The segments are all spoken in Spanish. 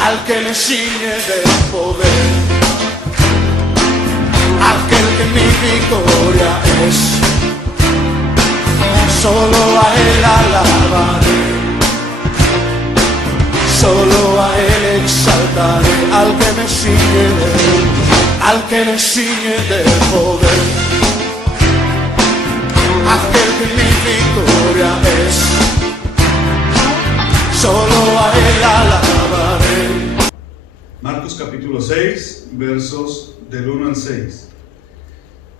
al que me ciñe de poder, aquel que mi victoria es. Solo a él alabaré, solo a él exaltaré, al que me ciñe de poder, aquel que mi victoria es. Solo a él alabaré. Marcos capítulo 6, versos del 1 al 6.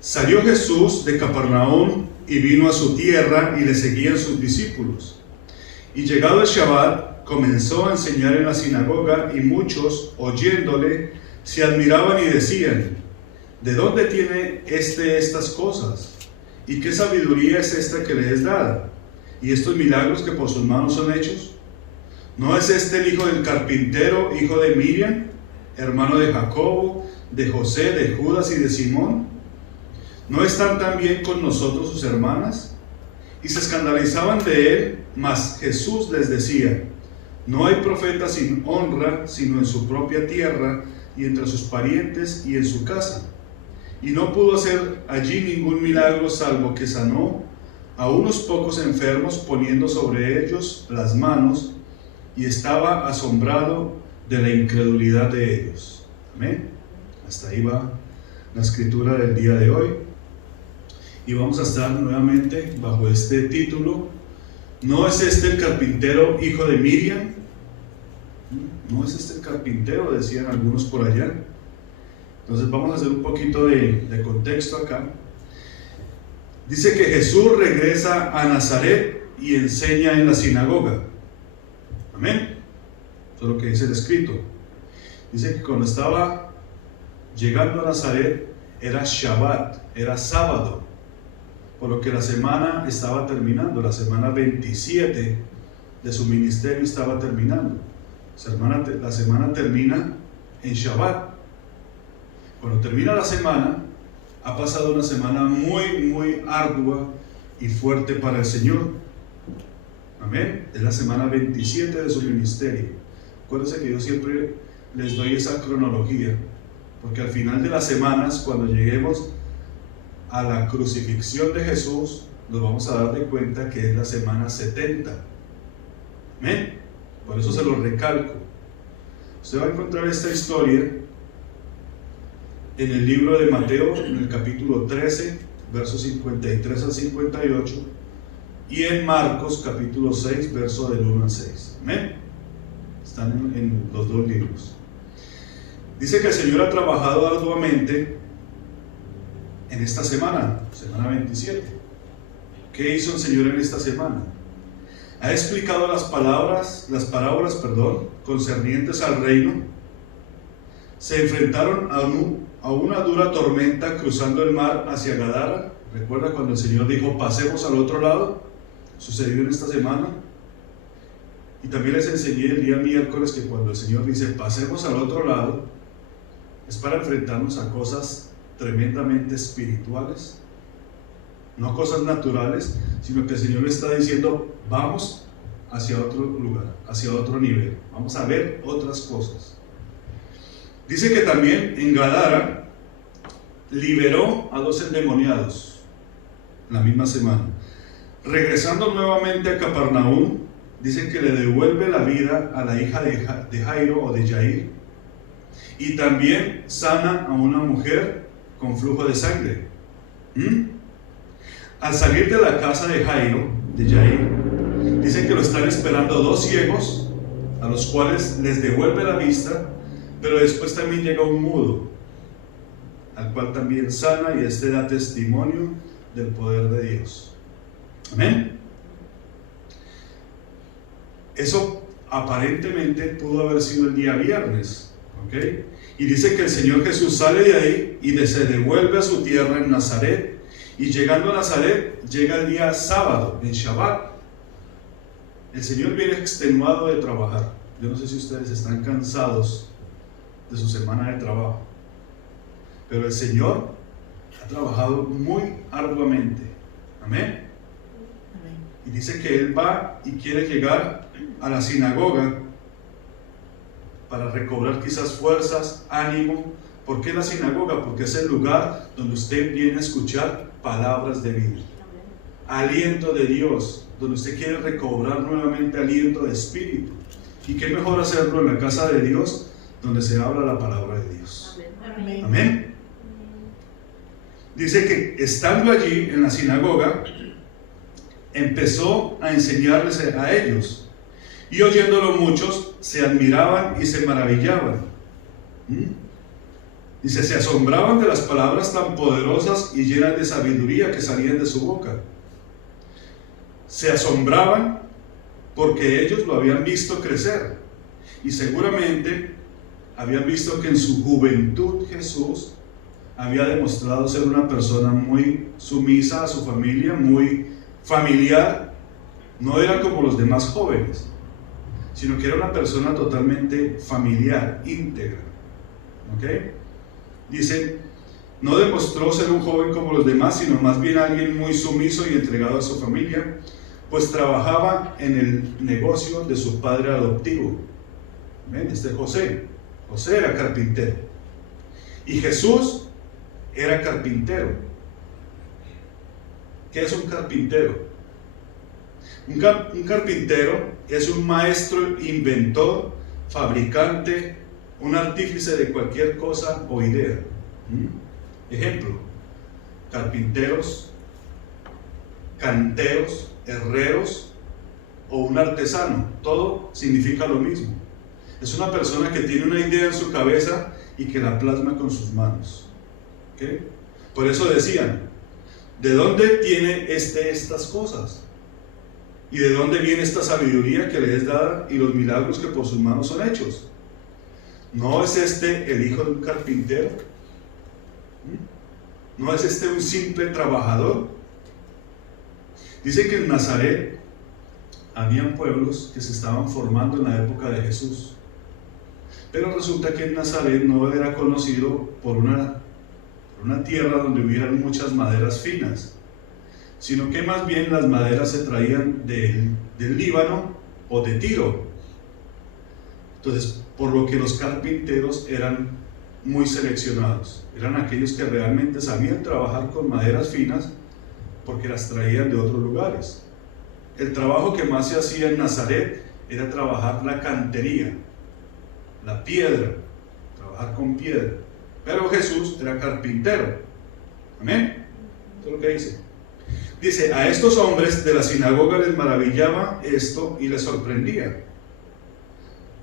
Salió Jesús de Capernaum y vino a su tierra, y le seguían sus discípulos. Y llegado el Shabbat, comenzó a enseñar en la sinagoga, y muchos, oyéndole, se admiraban y decían: ¿de dónde tiene estas cosas? ¿Y qué sabiduría es esta que le es dada? ¿Y estos milagros que por sus manos son hechos? ¿No es este el hijo del carpintero, hijo de Miriam, hermano de Jacobo, de José, de Judas y de Simón? ¿No están también con nosotros sus hermanas? Y se escandalizaban de él, mas Jesús les decía: no hay profeta sin honra, sino en su propia tierra, y entre sus parientes, y en su casa. Y no pudo hacer allí ningún milagro, salvo que sanó a unos pocos enfermos, poniendo sobre ellos las manos, y estaba asombrado de la incredulidad de ellos. Amén. Hasta ahí va la escritura del día de hoy. Y vamos a estar nuevamente bajo este título: ¿no es este el carpintero, hijo de Miriam? ¿No es este el carpintero?, decían algunos por allá. Entonces vamos a hacer un poquito de contexto acá. Dice que Jesús regresa a Nazaret y enseña en la sinagoga. Amén. Eso es lo que dice el escrito. Dice que cuando estaba llegando a Nazaret era Shabbat, era sábado, por lo que la semana estaba terminando, la semana 27 de su ministerio estaba terminando. La semana termina en Shabbat. Cuando termina la semana, ha pasado una semana muy, muy ardua y fuerte para el Señor. Amén. Es la semana 27 de su ministerio. Acuérdense que yo siempre les doy esa cronología, porque al final de las semanas, cuando lleguemos a la crucifixión de Jesús, nos vamos a dar de cuenta que es la semana 70. Amén. Por eso se lo recalco. Usted va a encontrar esta historia en el libro de Mateo, en el capítulo 13, versos 53 al 58, y en Marcos, capítulo 6, verso del 1 al 6. Amén. Están en los dos libros. Dice que el Señor ha trabajado arduamente en esta semana, semana 27. ¿Qué hizo el Señor en esta semana? Ha explicado las parábolas, concernientes al reino. Se enfrentaron a una dura tormenta cruzando el mar hacia Gadara. ¿Recuerda cuando el Señor dijo: pasemos al otro lado? Sucedió en esta semana. Y también les enseñé el día miércoles que cuando el Señor dice pasemos al otro lado, es para enfrentarnos a cosas tremendamente espirituales, no cosas naturales, sino que el Señor le está diciendo: vamos hacia otro lugar, hacia otro nivel, vamos a ver otras cosas. Dice que también en Gadara liberó a 2 endemoniados la misma semana. Regresando nuevamente a Capernaum, dice que le devuelve la vida a la hija de Jairo o de Jair, y también sana a una mujer con flujo de sangre. Al salir de la casa de Jairo, de Jair, dice que lo están esperando 2 ciegos, a los cuales les devuelve la vista, pero después también llega un mudo, al cual también sana, y este da testimonio del poder de Dios. Amén. Eso aparentemente pudo haber sido el día viernes, ¿ok? Y dice que el Señor Jesús sale de ahí y se devuelve a su tierra en Nazaret, y llegando a Nazaret llega el día sábado, en Shabbat. El Señor viene extenuado de trabajar. Yo no sé si ustedes están cansados de su semana de trabajo, pero el Señor ha trabajado muy arduamente. Amén. Y dice que Él va y quiere llegar a la sinagoga para recobrar quizás fuerzas, ánimo. ¿Por qué la sinagoga? Porque es el lugar donde usted viene a escuchar palabras de vida, aliento de Dios, donde usted quiere recobrar nuevamente aliento de espíritu. Y qué mejor hacerlo en la casa de Dios, donde se habla la palabra de Dios. Amén. Amén. Dice que estando allí en la sinagoga, empezó a enseñarles a ellos, y oyéndolo muchos se admiraban y se maravillaban. Dice, se asombraban de las palabras tan poderosas y llenas de sabiduría que salían de su boca. Se asombraban porque ellos lo habían visto crecer, y seguramente habían visto que en su juventud Jesús había demostrado ser una persona muy sumisa a su familia, muy familiar. No era como los demás jóvenes, sino que era una persona totalmente familiar, íntegra. ¿Ok? Dice, no demostró ser un joven como los demás, sino más bien alguien muy sumiso y entregado a su familia, pues trabajaba en el negocio de su padre adoptivo. ¿Ven? José era carpintero, y Jesús era carpintero. ¿Qué es un carpintero? Un carpintero es un maestro, inventor, fabricante, un artífice de cualquier cosa o idea. Ejemplo, carpinteros, canteros, herreros o un artesano. Todo significa lo mismo. Es una persona que tiene una idea en su cabeza y que la plasma con sus manos. ¿Okay? Por eso decían, ¿de dónde tiene estas cosas? ¿Y de dónde viene esta sabiduría que le es dada y los milagros que por sus manos son hechos? ¿No es este el hijo de un carpintero? ¿No es este un simple trabajador? Dice que en Nazaret habían pueblos que se estaban formando en la época de Jesús. Pero resulta que en Nazaret no era conocido por una tierra donde hubieran muchas maderas finas, sino que más bien las maderas se traían del Líbano o de Tiro. Entonces, por lo que los carpinteros eran muy seleccionados, eran aquellos que realmente sabían trabajar con maderas finas, porque las traían de otros lugares. El trabajo que más se hacía en Nazaret era trabajar la cantería, la piedra, trabajar con piedra. Pero Jesús era carpintero. Amén. Esto es lo que dice. Dice, a estos hombres de la sinagoga les maravillaba esto y les sorprendía.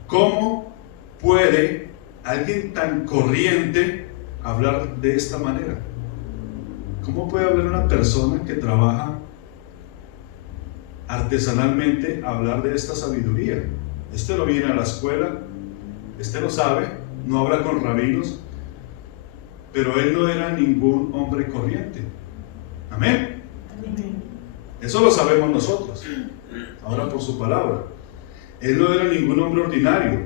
¿Cómo puede alguien tan corriente hablar de esta manera? ¿Cómo puede hablar una persona que trabaja artesanalmente hablar de esta sabiduría? Este no viene a la escuela, este no sabe, no habla con rabinos, pero él no era ningún hombre corriente. Amén. Eso lo sabemos nosotros, ahora por su palabra. Él no era ningún hombre ordinario.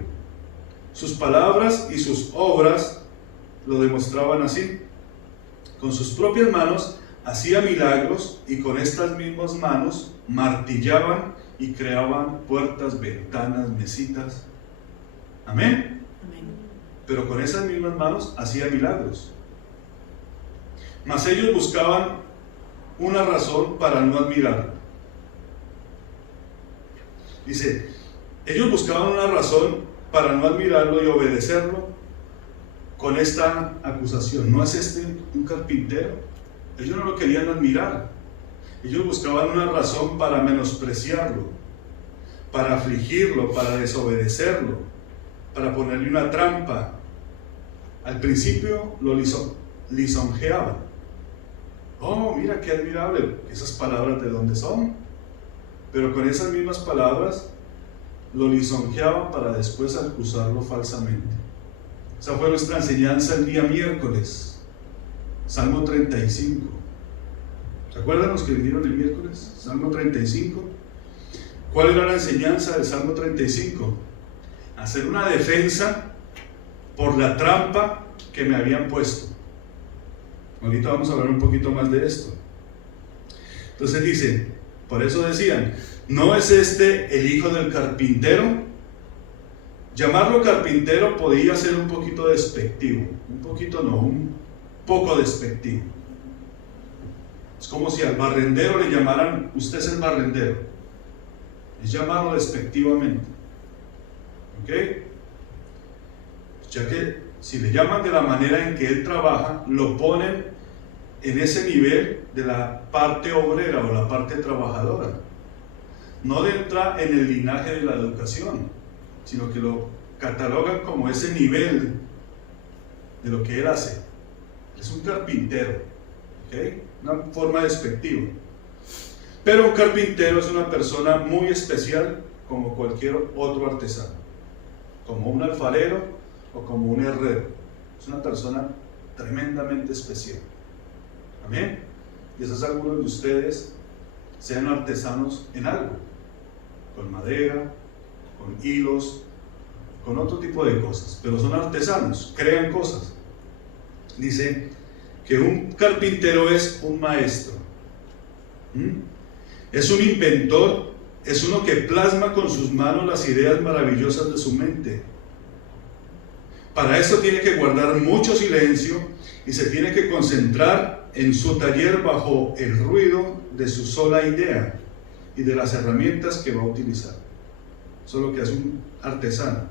Sus palabras y sus obras lo demostraban así. Con sus propias manos hacía milagros, y con estas mismas manos martillaban y creaban puertas, ventanas, mesitas. Amén. Pero con esas mismas manos hacía milagros. Mas ellos buscaban una razón para no admirarlo. Dice, ellos buscaban una razón para no admirarlo y obedecerlo con esta acusación. ¿No es este un carpintero? Ellos no lo querían admirar. Ellos buscaban una razón para menospreciarlo, para afligirlo, para desobedecerlo, para ponerle una trampa. Al principio lo lisonjeaban. Oh, mira qué admirable, esas palabras de dónde son. Pero con esas mismas palabras lo lisonjeaban para después acusarlo falsamente. Esa fue nuestra enseñanza el día miércoles, Salmo 35. ¿Se acuerdan los que vinieron el miércoles? Salmo 35. ¿Cuál era la enseñanza del Salmo 35? Hacer una defensa por la trampa que me habían puesto. Ahorita vamos a hablar un poquito más de esto. Entonces dice, por eso decían, ¿no es este el hijo del carpintero? Llamarlo carpintero podía ser un poquito despectivo, un poco despectivo. Es como si al barrendero le llamaran, usted es el barrendero. Es llamarlo despectivamente. ¿Ok? Ya que si le llaman de la manera en que él trabaja, lo ponen en ese nivel de la parte obrera o la parte trabajadora. No entra en el linaje de la educación, sino que lo catalogan como ese nivel de lo que él hace. Es un carpintero, ¿okay? Una forma despectiva. Pero un carpintero es una persona muy especial como cualquier otro artesano, como un alfarero o como un herrero. Es una persona tremendamente especial. Amén. Quizás algunos de ustedes sean artesanos en algo, con madera, con hilos, con otro tipo de cosas, pero son artesanos, crean cosas. Dice que un carpintero es un maestro, es un inventor, es uno que plasma con sus manos las ideas maravillosas de su mente. Para eso tiene que guardar mucho silencio y se tiene que concentrar en su taller bajo el ruido de su sola idea y de las herramientas que va a utilizar. Eso es lo que hace un artesano.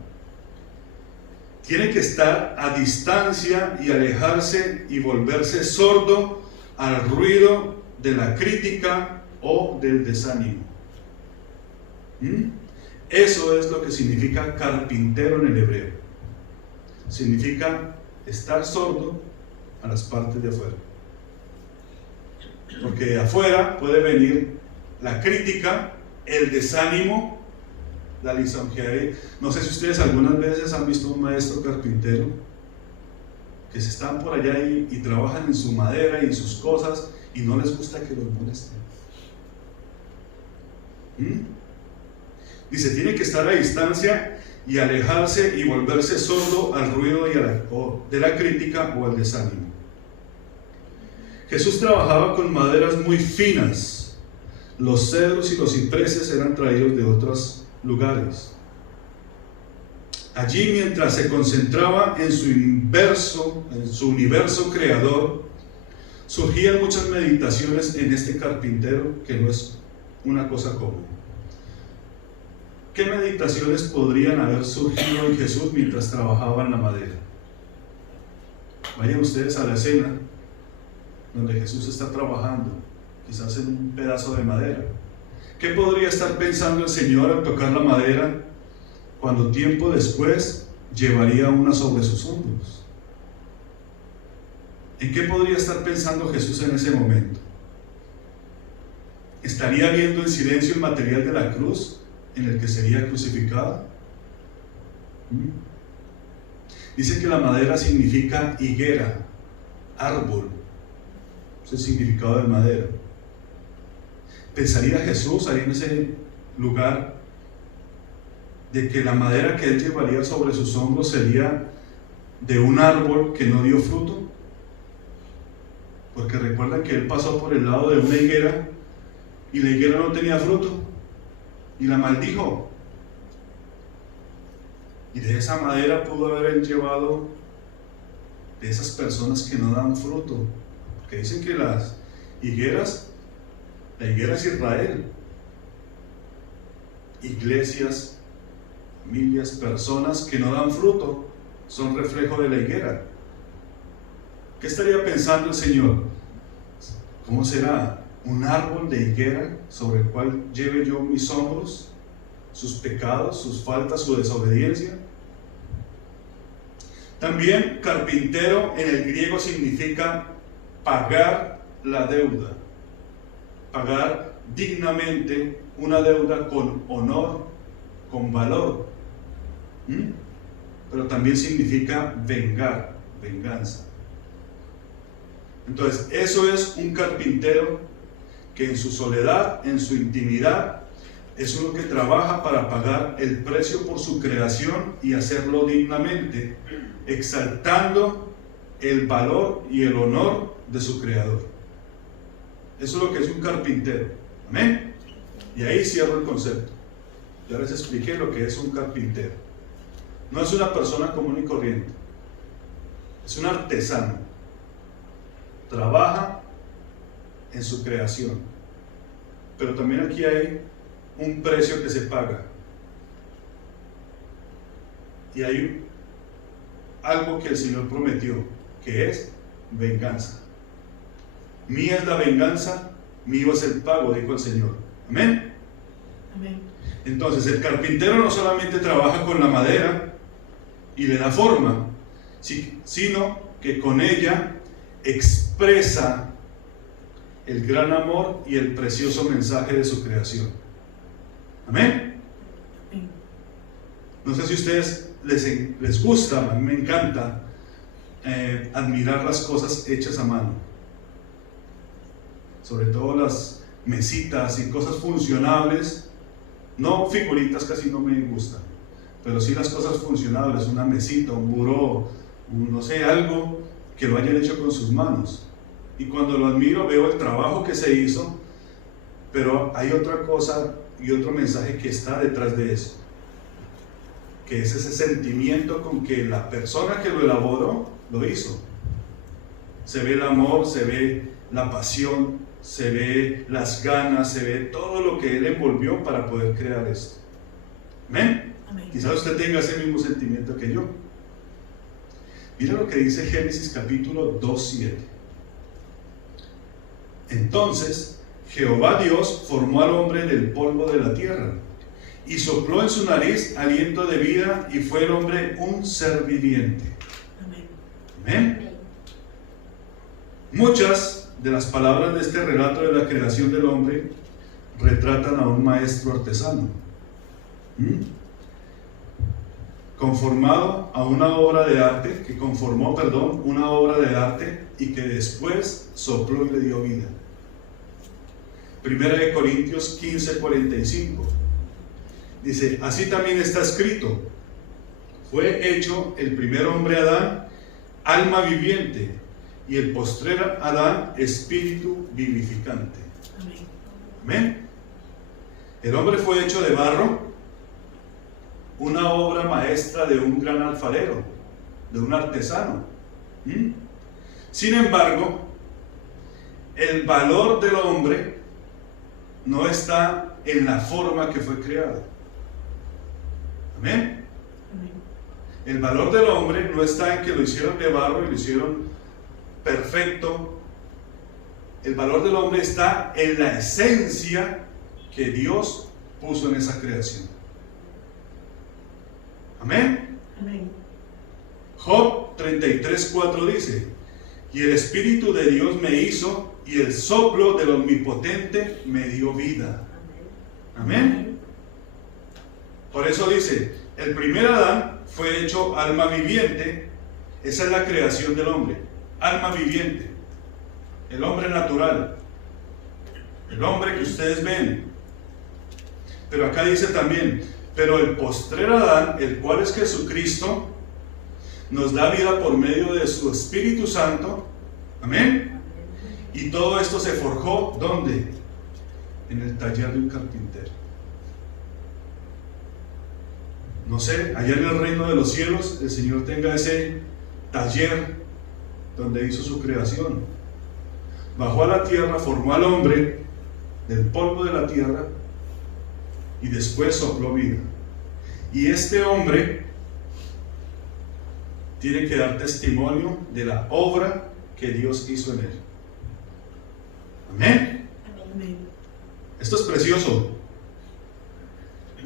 Tiene que estar a distancia y alejarse y volverse sordo al ruido de la crítica o del desánimo. Eso es lo que significa carpintero en el hebreo. Significa estar sordo a las partes de afuera. Porque de afuera puede venir la crítica, el desánimo, la lisonjería. No sé si ustedes algunas veces han visto un maestro carpintero que se están por allá y trabajan en su madera y en sus cosas y no les gusta que los molesten. Dice, tiene que estar a distancia y alejarse y volverse sordo al ruido de la crítica o al desánimo. Jesús trabajaba con maderas muy finas. Los cedros y los cipreses eran traídos de otros lugares. Allí, mientras se concentraba en su universo creador, surgían muchas meditaciones en este carpintero, que no es una cosa común. ¿Qué meditaciones podrían haber surgido en Jesús mientras trabajaba en la madera? Vayan ustedes a la escena donde Jesús está trabajando, quizás en un pedazo de madera. ¿Qué podría estar pensando el Señor al tocar la madera cuando tiempo después llevaría una sobre sus hombros? ¿En qué podría estar pensando Jesús en ese momento? ¿Estaría viendo en silencio el material de la cruz en el que sería crucificado? Dice que la madera significa higuera, árbol. Es el significado de madera. ¿Pensaría Jesús ahí en ese lugar de que la madera que él llevaría sobre sus hombros sería de un árbol que no dio fruto? Porque recuerdan que él pasó por el lado de una higuera y la higuera no tenía fruto y la maldijo. Y de esa madera pudo haber él llevado de esas personas que no dan fruto. Porque dicen que las higueras, la higuera es Israel. Iglesias, familias, personas que no dan fruto son reflejo de la higuera. ¿Qué estaría pensando el Señor? ¿Cómo será un árbol de higuera sobre el cual lleve yo mis hombros, sus pecados, sus faltas, su desobediencia? También carpintero en el griego significa pagar la deuda, pagar dignamente una deuda con honor, con valor. Pero también significa vengar, venganza. Entonces, eso es un carpintero que en su soledad, en su intimidad, es uno que trabaja para pagar el precio por su creación y hacerlo dignamente, exaltando el valor y el honor de su creador. Eso es lo que es un carpintero. ¿Amén? Y ahí cierro el concepto. Ya les expliqué lo que es un carpintero. no es una persona común y corriente, es un artesano. Trabaja en su creación. Pero también aquí hay un precio que se paga. Y hay algo que el Señor prometió, que es venganza. Mía es la venganza, mío es el pago, dijo el Señor. Amén. Amén. Entonces el carpintero no solamente trabaja con la madera y le da forma, sino que con ella expresa el gran amor y el precioso mensaje de su creación. Amén. No sé si a ustedes les gusta, a mí me encanta admirar las cosas hechas a mano, sobre todo las mesitas y cosas funcionables. No figuritas, casi no me gustan, pero sí las cosas funcionables, una mesita, un buró, no sé, algo que lo hayan hecho con sus manos. Y cuando lo admiro veo el trabajo que se hizo, pero hay otra cosa y otro mensaje que está detrás de eso, que es ese sentimiento con que la persona que lo elaboró lo hizo. Se ve el amor, se ve la pasión, se ve las ganas, se ve todo lo que él envolvió para poder crear esto. ¿Amén? Amén. Quizás usted tenga ese mismo sentimiento que yo. Mira lo que dice Génesis capítulo 2:7. Entonces Jehová Dios formó al hombre del polvo de la tierra y sopló en su nariz aliento de vida, y fue el hombre un ser viviente. Amén. Amén. Muchas de las palabras de este relato de la creación del hombre retratan a un maestro artesano, conformado a una obra de arte, que conformó, una obra de arte y que después sopló y le dio vida. Primera de Corintios 15:45 dice: así también está escrito, fue hecho el primer hombre Adán, alma viviente, y el postrer Adán, espíritu vivificante. Amén. Amén. El hombre fue hecho de barro, una obra maestra de un gran alfarero, de un artesano. Sin embargo, el valor del hombre no está en la forma que fue creado. Amén. Amén. El valor del hombre no está en que lo hicieron de barro y lo hicieron perfecto. El valor del hombre está en la esencia que Dios puso en esa creación. Amén. Amén. Job 33:4 dice: y el Espíritu de Dios me hizo, y el soplo del Omnipotente me dio vida. Amén. Por eso dice, el primer Adán fue hecho alma viviente. Esa es la creación del hombre, alma viviente, el hombre natural, el hombre que ustedes ven. Pero acá dice también, pero el postrer Adán, el cual es Jesucristo, nos da vida por medio de su Espíritu Santo. Amén. Y todo esto se forjó, ¿dónde? En el taller de un carpintero. No sé, allá en el reino de los cielos el Señor tenga ese taller donde hizo su creación. Bajó a la tierra, formó al hombre del polvo de la tierra y después sopló vida. Y este hombre tiene que dar testimonio de la obra que Dios hizo en él. Amén. Amén. Esto es precioso.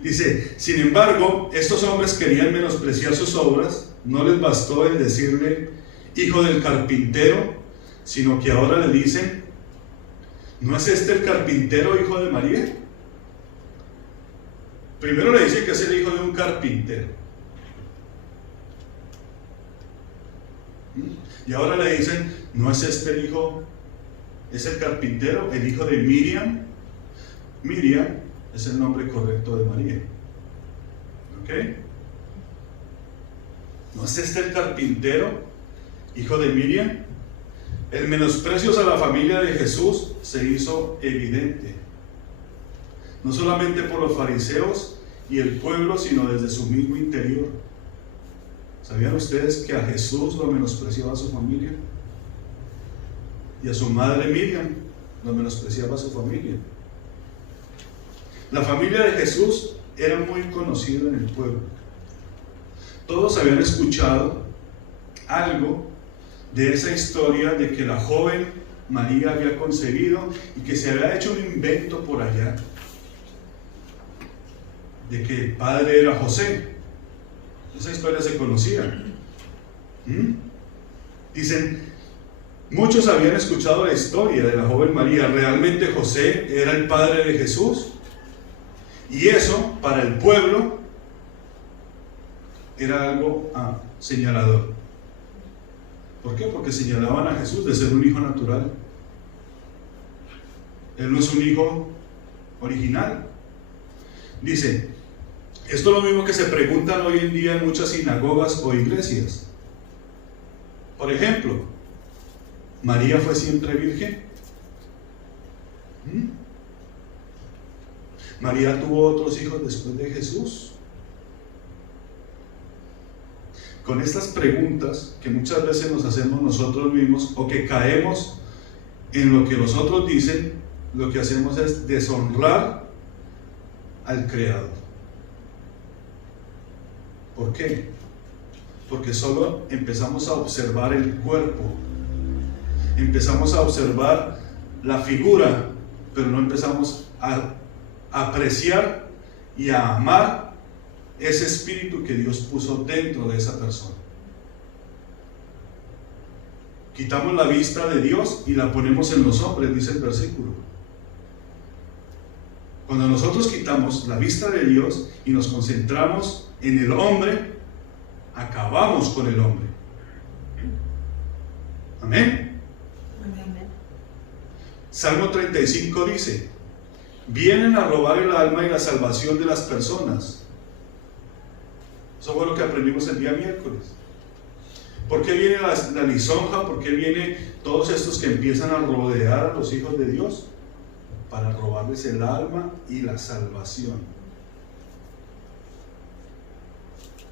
Dice, sin embargo, estos hombres querían menospreciar sus obras. No les bastó el decirle hijo del carpintero, sino que ahora le dicen, ¿no es este el carpintero, hijo de María? Primero le dicen que es el hijo de un carpintero, y ahora le dicen, ¿no es este el hijo, es el carpintero, el hijo de Miriam? Miriam es el nombre correcto de María. ¿Ok? ¿No es este el carpintero, hijo de Miriam? El menosprecio a la familia de Jesús se hizo evidente, no solamente por los fariseos y el pueblo, sino desde su mismo interior. ¿Sabían ustedes que a Jesús lo menospreciaba su familia? Y a su madre Miriam lo menospreciaba su familia. La familia de Jesús era muy conocida en el pueblo. Todos habían escuchado algo de esa historia de que la joven María había concebido y que se había hecho un invento por allá, de que el padre era José. Esa historia se conocía. Dicen, muchos habían escuchado la historia de la joven María. Realmente José era el padre de Jesús, y eso para el pueblo era algo señalador. ¿Por qué? Porque señalaban a Jesús de ser un hijo natural. Él no es un hijo original. Dice, esto es lo mismo que se preguntan hoy en día en muchas sinagogas o iglesias. Por ejemplo, ¿María fue siempre virgen? ¿María tuvo otros hijos después de Jesús? Con estas preguntas que muchas veces nos hacemos nosotros mismos, o que caemos en lo que los otros dicen, lo que hacemos es deshonrar al Creador. ¿Por qué? Porque solo empezamos a observar el cuerpo, empezamos a observar la figura, pero no empezamos a apreciar y a amar ese espíritu que Dios puso dentro de esa persona. Quitamos la vista de Dios y la ponemos en los hombres, dice el versículo. Cuando nosotros quitamos la vista de Dios y nos concentramos en el hombre, acabamos con el hombre. Amén. Amén. Salmo 35 dice, vienen a robar el alma y la salvación de las personas. Eso fue lo que aprendimos el día miércoles. ¿Por qué viene la lisonja? ¿Por qué viene todos estos que empiezan a rodear a los hijos de Dios? Para robarles el alma y la salvación.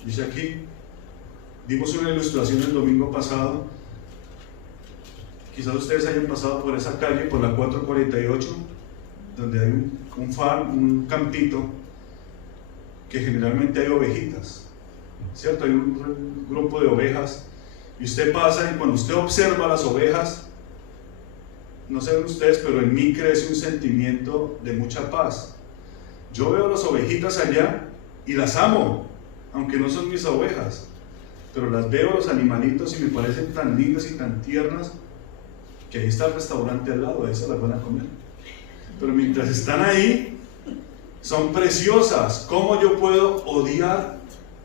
Dice aquí, dimos una ilustración el domingo pasado. Quizás ustedes hayan pasado por esa calle, por la 448, donde hay un campito que generalmente hay ovejitas, ¿cierto? Hay un grupo de ovejas, y usted pasa y cuando usted observa las ovejas, no sé de ustedes, pero en mí crece un sentimiento de mucha paz. Yo veo las ovejitas allá y las amo, aunque no son mis ovejas, pero las veo, los animalitos, y me parecen tan lindas y tan tiernas, que ahí está el restaurante al lado, ahí se las van a comer. Pero mientras están ahí, son preciosas. ¿Cómo yo puedo odiar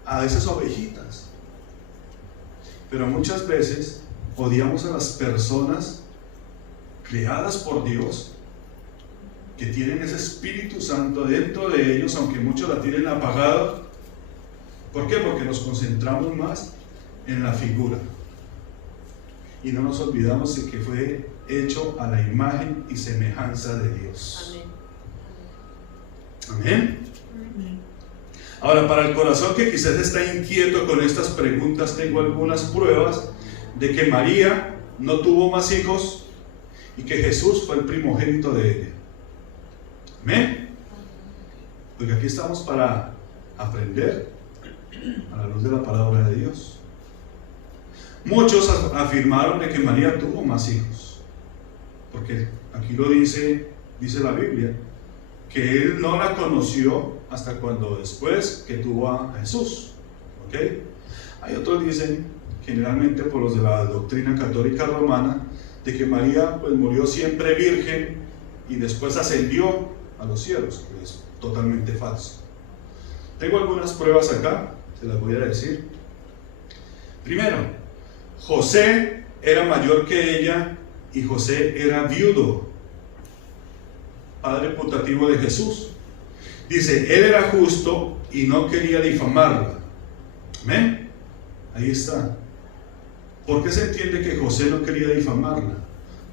a esas ovejitas? Pero muchas veces odiamos a las personas creadas por Dios, que tienen ese Espíritu Santo dentro de ellos, aunque muchos la tienen apagado. ¿Por qué? Porque nos concentramos más en la figura y no nos olvidamos de que fue hecho a la imagen y semejanza de Dios. Amén. Amén. Ahora, para el corazón que quizás está inquieto con estas preguntas, tengo algunas pruebas de que María no tuvo más hijos y que Jesús fue el primogénito de ella. Amén. Porque aquí estamos para aprender a la luz de la palabra de Dios. Muchos afirmaron de que María tuvo más hijos, porque aquí lo dice la Biblia, que él no la conoció hasta cuando después que tuvo a Jesús. ¿Ok? Hay otros dicen, generalmente por los de la doctrina católica romana, de que María pues murió siempre virgen y después ascendió a los cielos, que es totalmente falso. Tengo algunas pruebas acá, se las voy a decir. Primero, José era mayor que ella y José era viudo, padre putativo de Jesús. Dice, él era justo y no quería difamarla. ¿Amén? Ahí está. ¿Por qué se entiende que José no quería difamarla?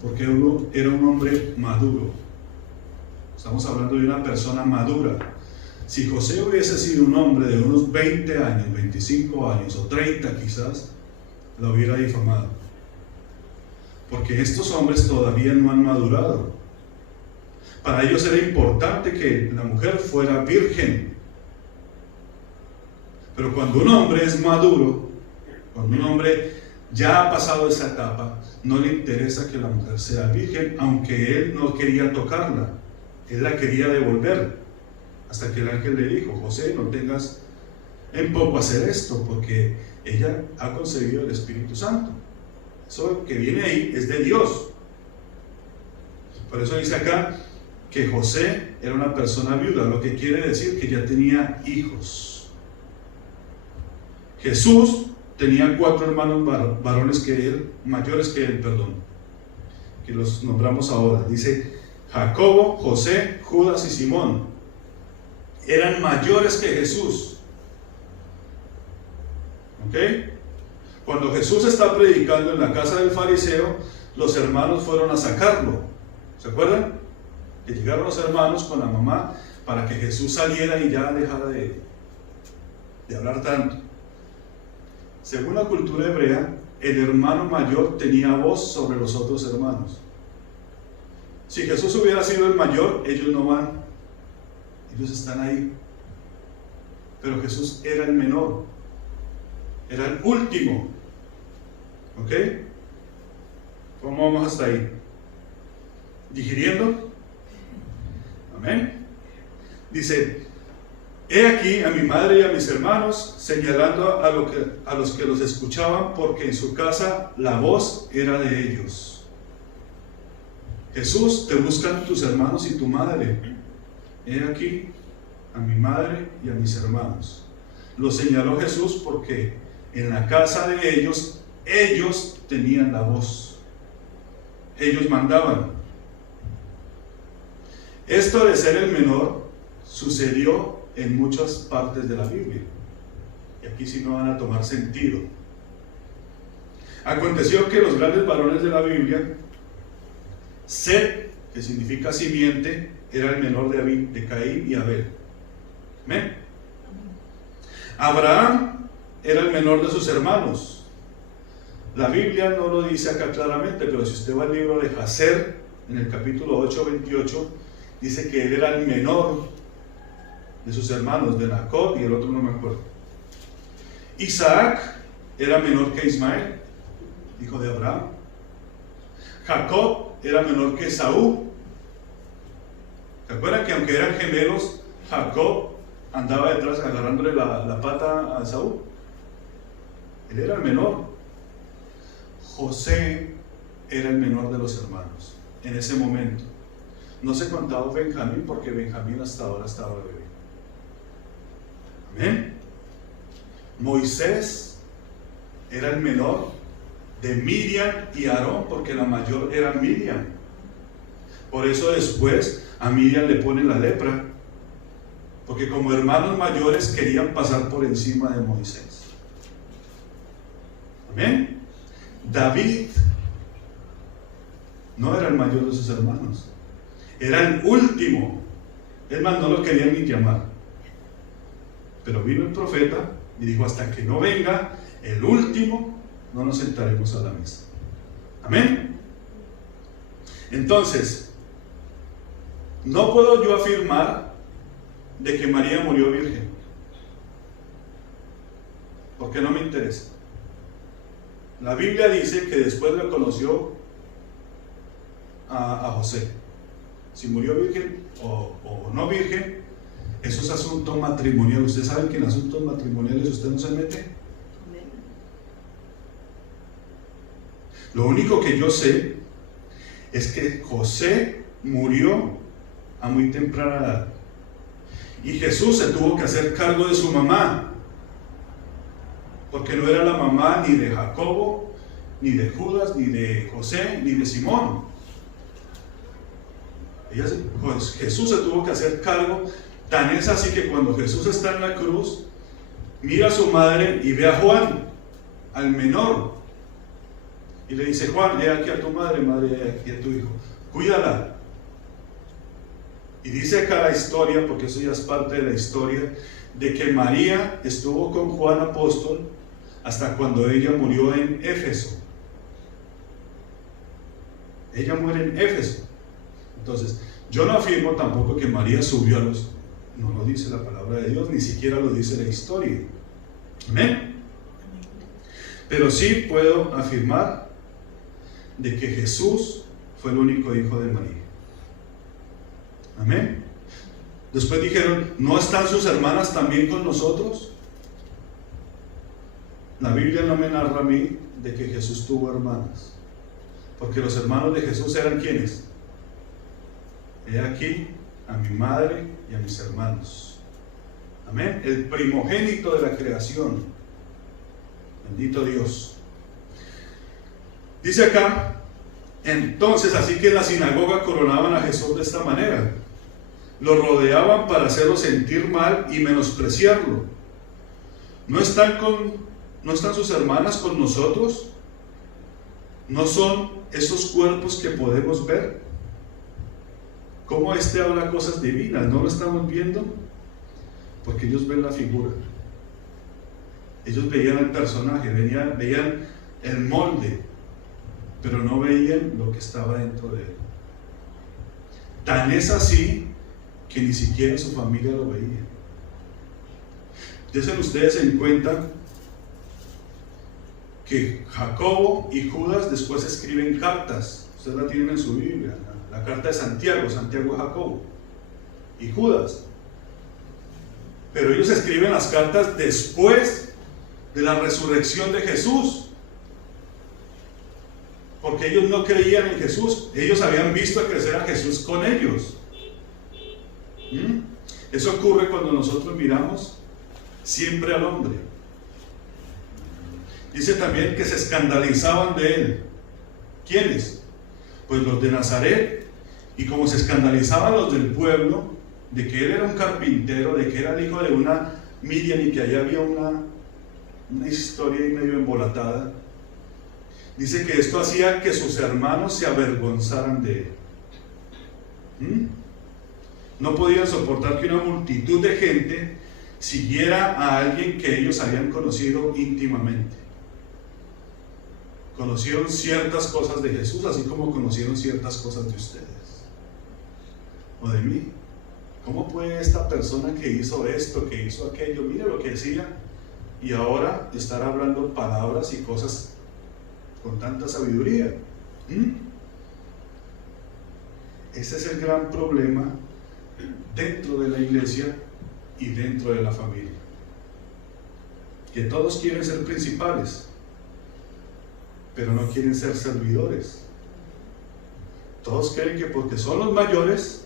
Porque era un hombre maduro. Estamos hablando de una persona madura. Si José hubiese sido un hombre de unos 20 años, 25 años o 30 quizás, la hubiera difamado. Porque estos hombres todavía no han madurado. Para ellos era importante que la mujer fuera virgen. Pero cuando un hombre es maduro, cuando un hombre ya ha pasado esa etapa, no le interesa que la mujer sea virgen, aunque él no quería tocarla. Él la quería devolver. Hasta que el ángel le dijo: José, no tengas en poco hacer esto, porque ella ha concebido el Espíritu Santo. Eso que viene ahí es de Dios. Por eso dice acá que José era una persona viuda, lo que quiere decir que ya tenía hijos. Jesús tenía 4 hermanos varones que él, mayores que él, que los nombramos ahora. Dice Jacobo, José, Judas y Simón. Eran mayores que Jesús. ¿Ok? Cuando Jesús está predicando en la casa del fariseo, los hermanos fueron a sacarlo. ¿Se acuerdan? Que llegaron los hermanos con la mamá para que Jesús saliera y ya dejara de hablar tanto. Según la cultura hebrea, el hermano mayor tenía voz sobre los otros hermanos. Si Jesús hubiera sido el mayor, ellos no van. Ellos están ahí. Pero Jesús era el menor. Era el último. ¿Ok? ¿Cómo vamos hasta ahí? ¿Digiriendo? Amén. Dice: he aquí a mi madre y a mis hermanos, señalando a los que los escuchaban, porque en su casa la voz era de ellos. Jesús, te buscan tus hermanos y tu madre. He aquí a mi madre y a mis hermanos. Lo señaló Jesús porque en la casa de ellos tenían la voz. Ellos mandaban. Esto de ser el menor sucedió en muchas partes de la Biblia. Y aquí sí no van a tomar sentido. Aconteció que los grandes varones de la Biblia, Set, que significa simiente, era el menor de Caín y Abel. ¿Amén? Abraham era el menor de sus hermanos. La Biblia no lo dice acá claramente, pero si usted va al libro de Jacer, en el capítulo 8, 28, dice que él era el menor de sus hermanos, de Jacob, y el otro no me acuerdo. Isaac era menor que Ismael, hijo de Abraham. Jacob era menor que Esaú. ¿Se acuerdan que aunque eran gemelos, Jacob andaba detrás agarrándole la pata a Esaú? Él era el menor. José era el menor de los hermanos en ese momento. No se contaba Benjamín porque Benjamín hasta ahora estaba bebé. Amén. Moisés era el menor de Miriam y Aarón, porque la mayor era Miriam. Por eso después a Miriam le ponen la lepra, porque como hermanos mayores querían pasar por encima de Moisés. Amén. David no era el mayor de sus hermanos, era el último. Es más, no lo querían ni llamar. Pero vino el profeta y dijo: hasta que no venga el último, no nos sentaremos a la mesa. Amén. Entonces, no puedo yo afirmar de que María murió virgen, porque no me interesa. La Biblia dice que después le conoció a José. Si murió virgen o no virgen, eso es asunto matrimonial. Usted sabe que en asuntos matrimoniales usted no se mete. Lo único que yo sé es que José murió a muy temprana edad y Jesús se tuvo que hacer cargo de su mamá, porque no era la mamá ni de Jacobo, ni de Judas, ni de José, ni de Simón. Jesús se tuvo que hacer cargo. Tan es así que cuando Jesús está en la cruz, mira a su madre y ve a Juan, al menor, y le dice: Juan, he aquí a tu madre, madre, he aquí a tu hijo, cuídala. Y dice acá la historia, porque eso ya es parte de la historia, de que María estuvo con Juan apóstol hasta cuando ella murió en Éfeso. Ella muere en Éfeso. Entonces, yo no afirmo tampoco que María subió a los... No lo dice la palabra de Dios, ni siquiera lo dice la historia. Amén. Pero sí puedo afirmar de que Jesús fue el único hijo de María. Amén. Después dijeron, ¿no están sus hermanas también con nosotros? La Biblia no me narra a mí de que Jesús tuvo hermanas, porque los hermanos de Jesús eran ¿quiénes? He aquí a mi madre y a mis hermanos. Amén. El primogénito de la creación. Bendito Dios. Dice acá, entonces, así que en la sinagoga coronaban a Jesús de esta manera. Lo rodeaban para hacerlo sentir mal y menospreciarlo. ¿No están sus hermanas con nosotros? ¿No son esos cuerpos que podemos ver? ¿Cómo habla cosas divinas? ¿No lo estamos viendo? Porque ellos ven la figura. Ellos veían el personaje, veían el molde, pero no veían lo que estaba dentro de él. Tan es así que ni siquiera su familia lo veía. Desen ustedes en cuenta que Jacobo y Judas después escriben cartas. Ustedes la tienen en su Biblia. La carta de Santiago, Santiago Jacobo y Judas. Pero ellos escriben las cartas después de la resurrección de Jesús. Porque ellos no creían en Jesús. Ellos habían visto crecer a Jesús con ellos. Eso ocurre cuando nosotros miramos siempre al hombre. Dice también que se escandalizaban de él. ¿Quiénes? Pues los de Nazaret. Y como se escandalizaban los del pueblo de que él era un carpintero, de que era el hijo de una Miriam y que allá había una historia ahí medio embolatada, dice que esto hacía que sus hermanos se avergonzaran de él. No podían soportar que una multitud de gente siguiera a alguien que ellos habían conocido íntimamente. Conocieron ciertas cosas de Jesús, así como conocieron ciertas cosas de ustedes o de mí. ¿Cómo puede esta persona que hizo esto, que hizo aquello, mire lo que decía, y ahora estar hablando palabras y cosas con tanta sabiduría? Ese es el gran problema dentro de la iglesia y dentro de la familia, que todos quieren ser principales, pero no quieren ser servidores. Todos creen que porque son los mayores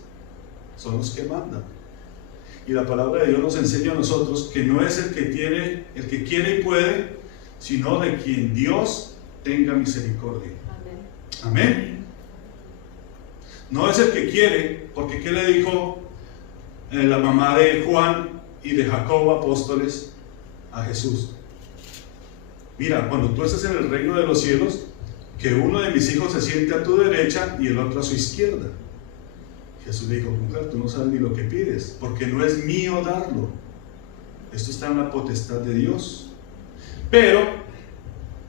son los que mandan. Y la palabra de Dios nos enseña a nosotros que no es el que quiere y puede, sino de quien Dios tenga misericordia. Amén. Amén. No es el que quiere, porque ¿qué le dijo la mamá de Juan y de Jacobo, apóstoles, a Jesús? Mira, cuando tú estés en el reino de los cielos, que uno de mis hijos se siente a tu derecha y el otro a su izquierda. Jesús le dijo, mujer, tú no sabes ni lo que pides, porque no es mío darlo. Esto está en la potestad de Dios. Pero,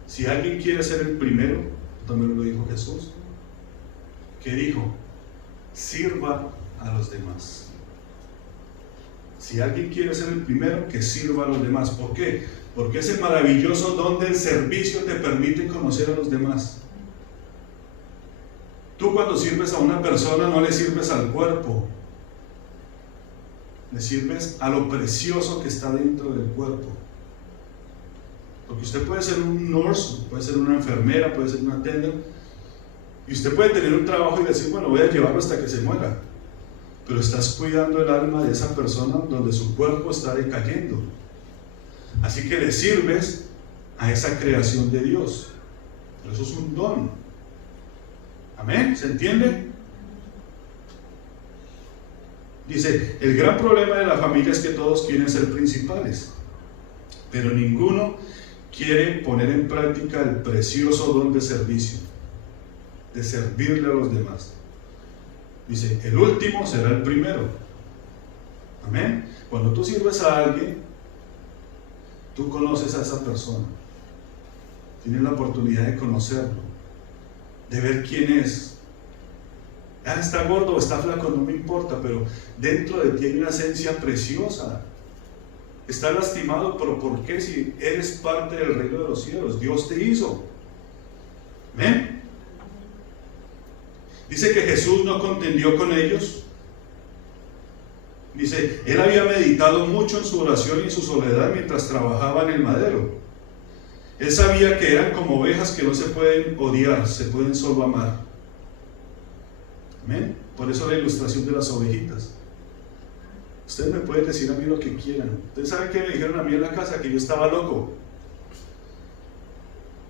si alguien quiere ser el primero, también lo dijo Jesús, que dijo, sirva a los demás. Si alguien quiere ser el primero, que sirva a los demás. ¿Por qué? Porque ese maravilloso don del servicio te permite conocer a los demás. Tú cuando sirves a una persona no le sirves al cuerpo, le sirves a lo precioso que está dentro del cuerpo. Porque usted puede ser un nurse, puede ser una enfermera, puede ser una attendant, y usted puede tener un trabajo y decir, bueno, voy a llevarlo hasta que se muera. Pero estás cuidando el alma de esa persona donde su cuerpo está decayendo. Así que le sirves a esa creación de Dios. Pero eso es un don. Amén, ¿se entiende? Dice, el gran problema de la familia es que todos quieren ser principales, pero ninguno quiere poner en práctica el precioso don de servicio, de servirle a los demás. Dice, el último será el primero. Amén. Cuando tú sirves a alguien, tú conoces a esa persona. Tienes la oportunidad de conocerlo, de ver quién es. Está gordo o está flaco, no me importa, pero dentro de ti hay una esencia preciosa. Está lastimado, pero ¿por qué? Si eres parte del reino de los cielos, Dios te hizo. ¿Amén? Dice que Jesús no contendió con ellos. Dice, él había meditado mucho en su oración y en su soledad mientras trabajaba en el madero. Él sabía que eran como ovejas que no se pueden odiar, se pueden solo amar. Amén. Por eso la ilustración de las ovejitas. Ustedes me pueden decir a mí lo que quieran. Ustedes saben que me dijeron a mí en la casa que yo estaba loco.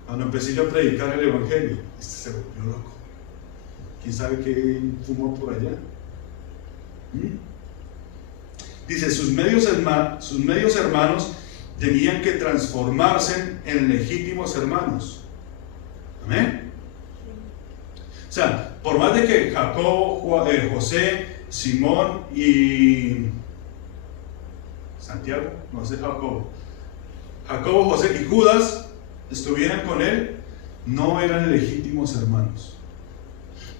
Cuando empecé yo a predicar el evangelio, se volvió loco. ¿Quién sabe qué fumó por allá? Dice, sus medios hermanos tenían que transformarse en legítimos hermanos. Amén. O sea, por más de que Jacobo, José, Simón y Santiago, no sé, Jacobo, José y Judas estuvieran con él, no eran legítimos hermanos.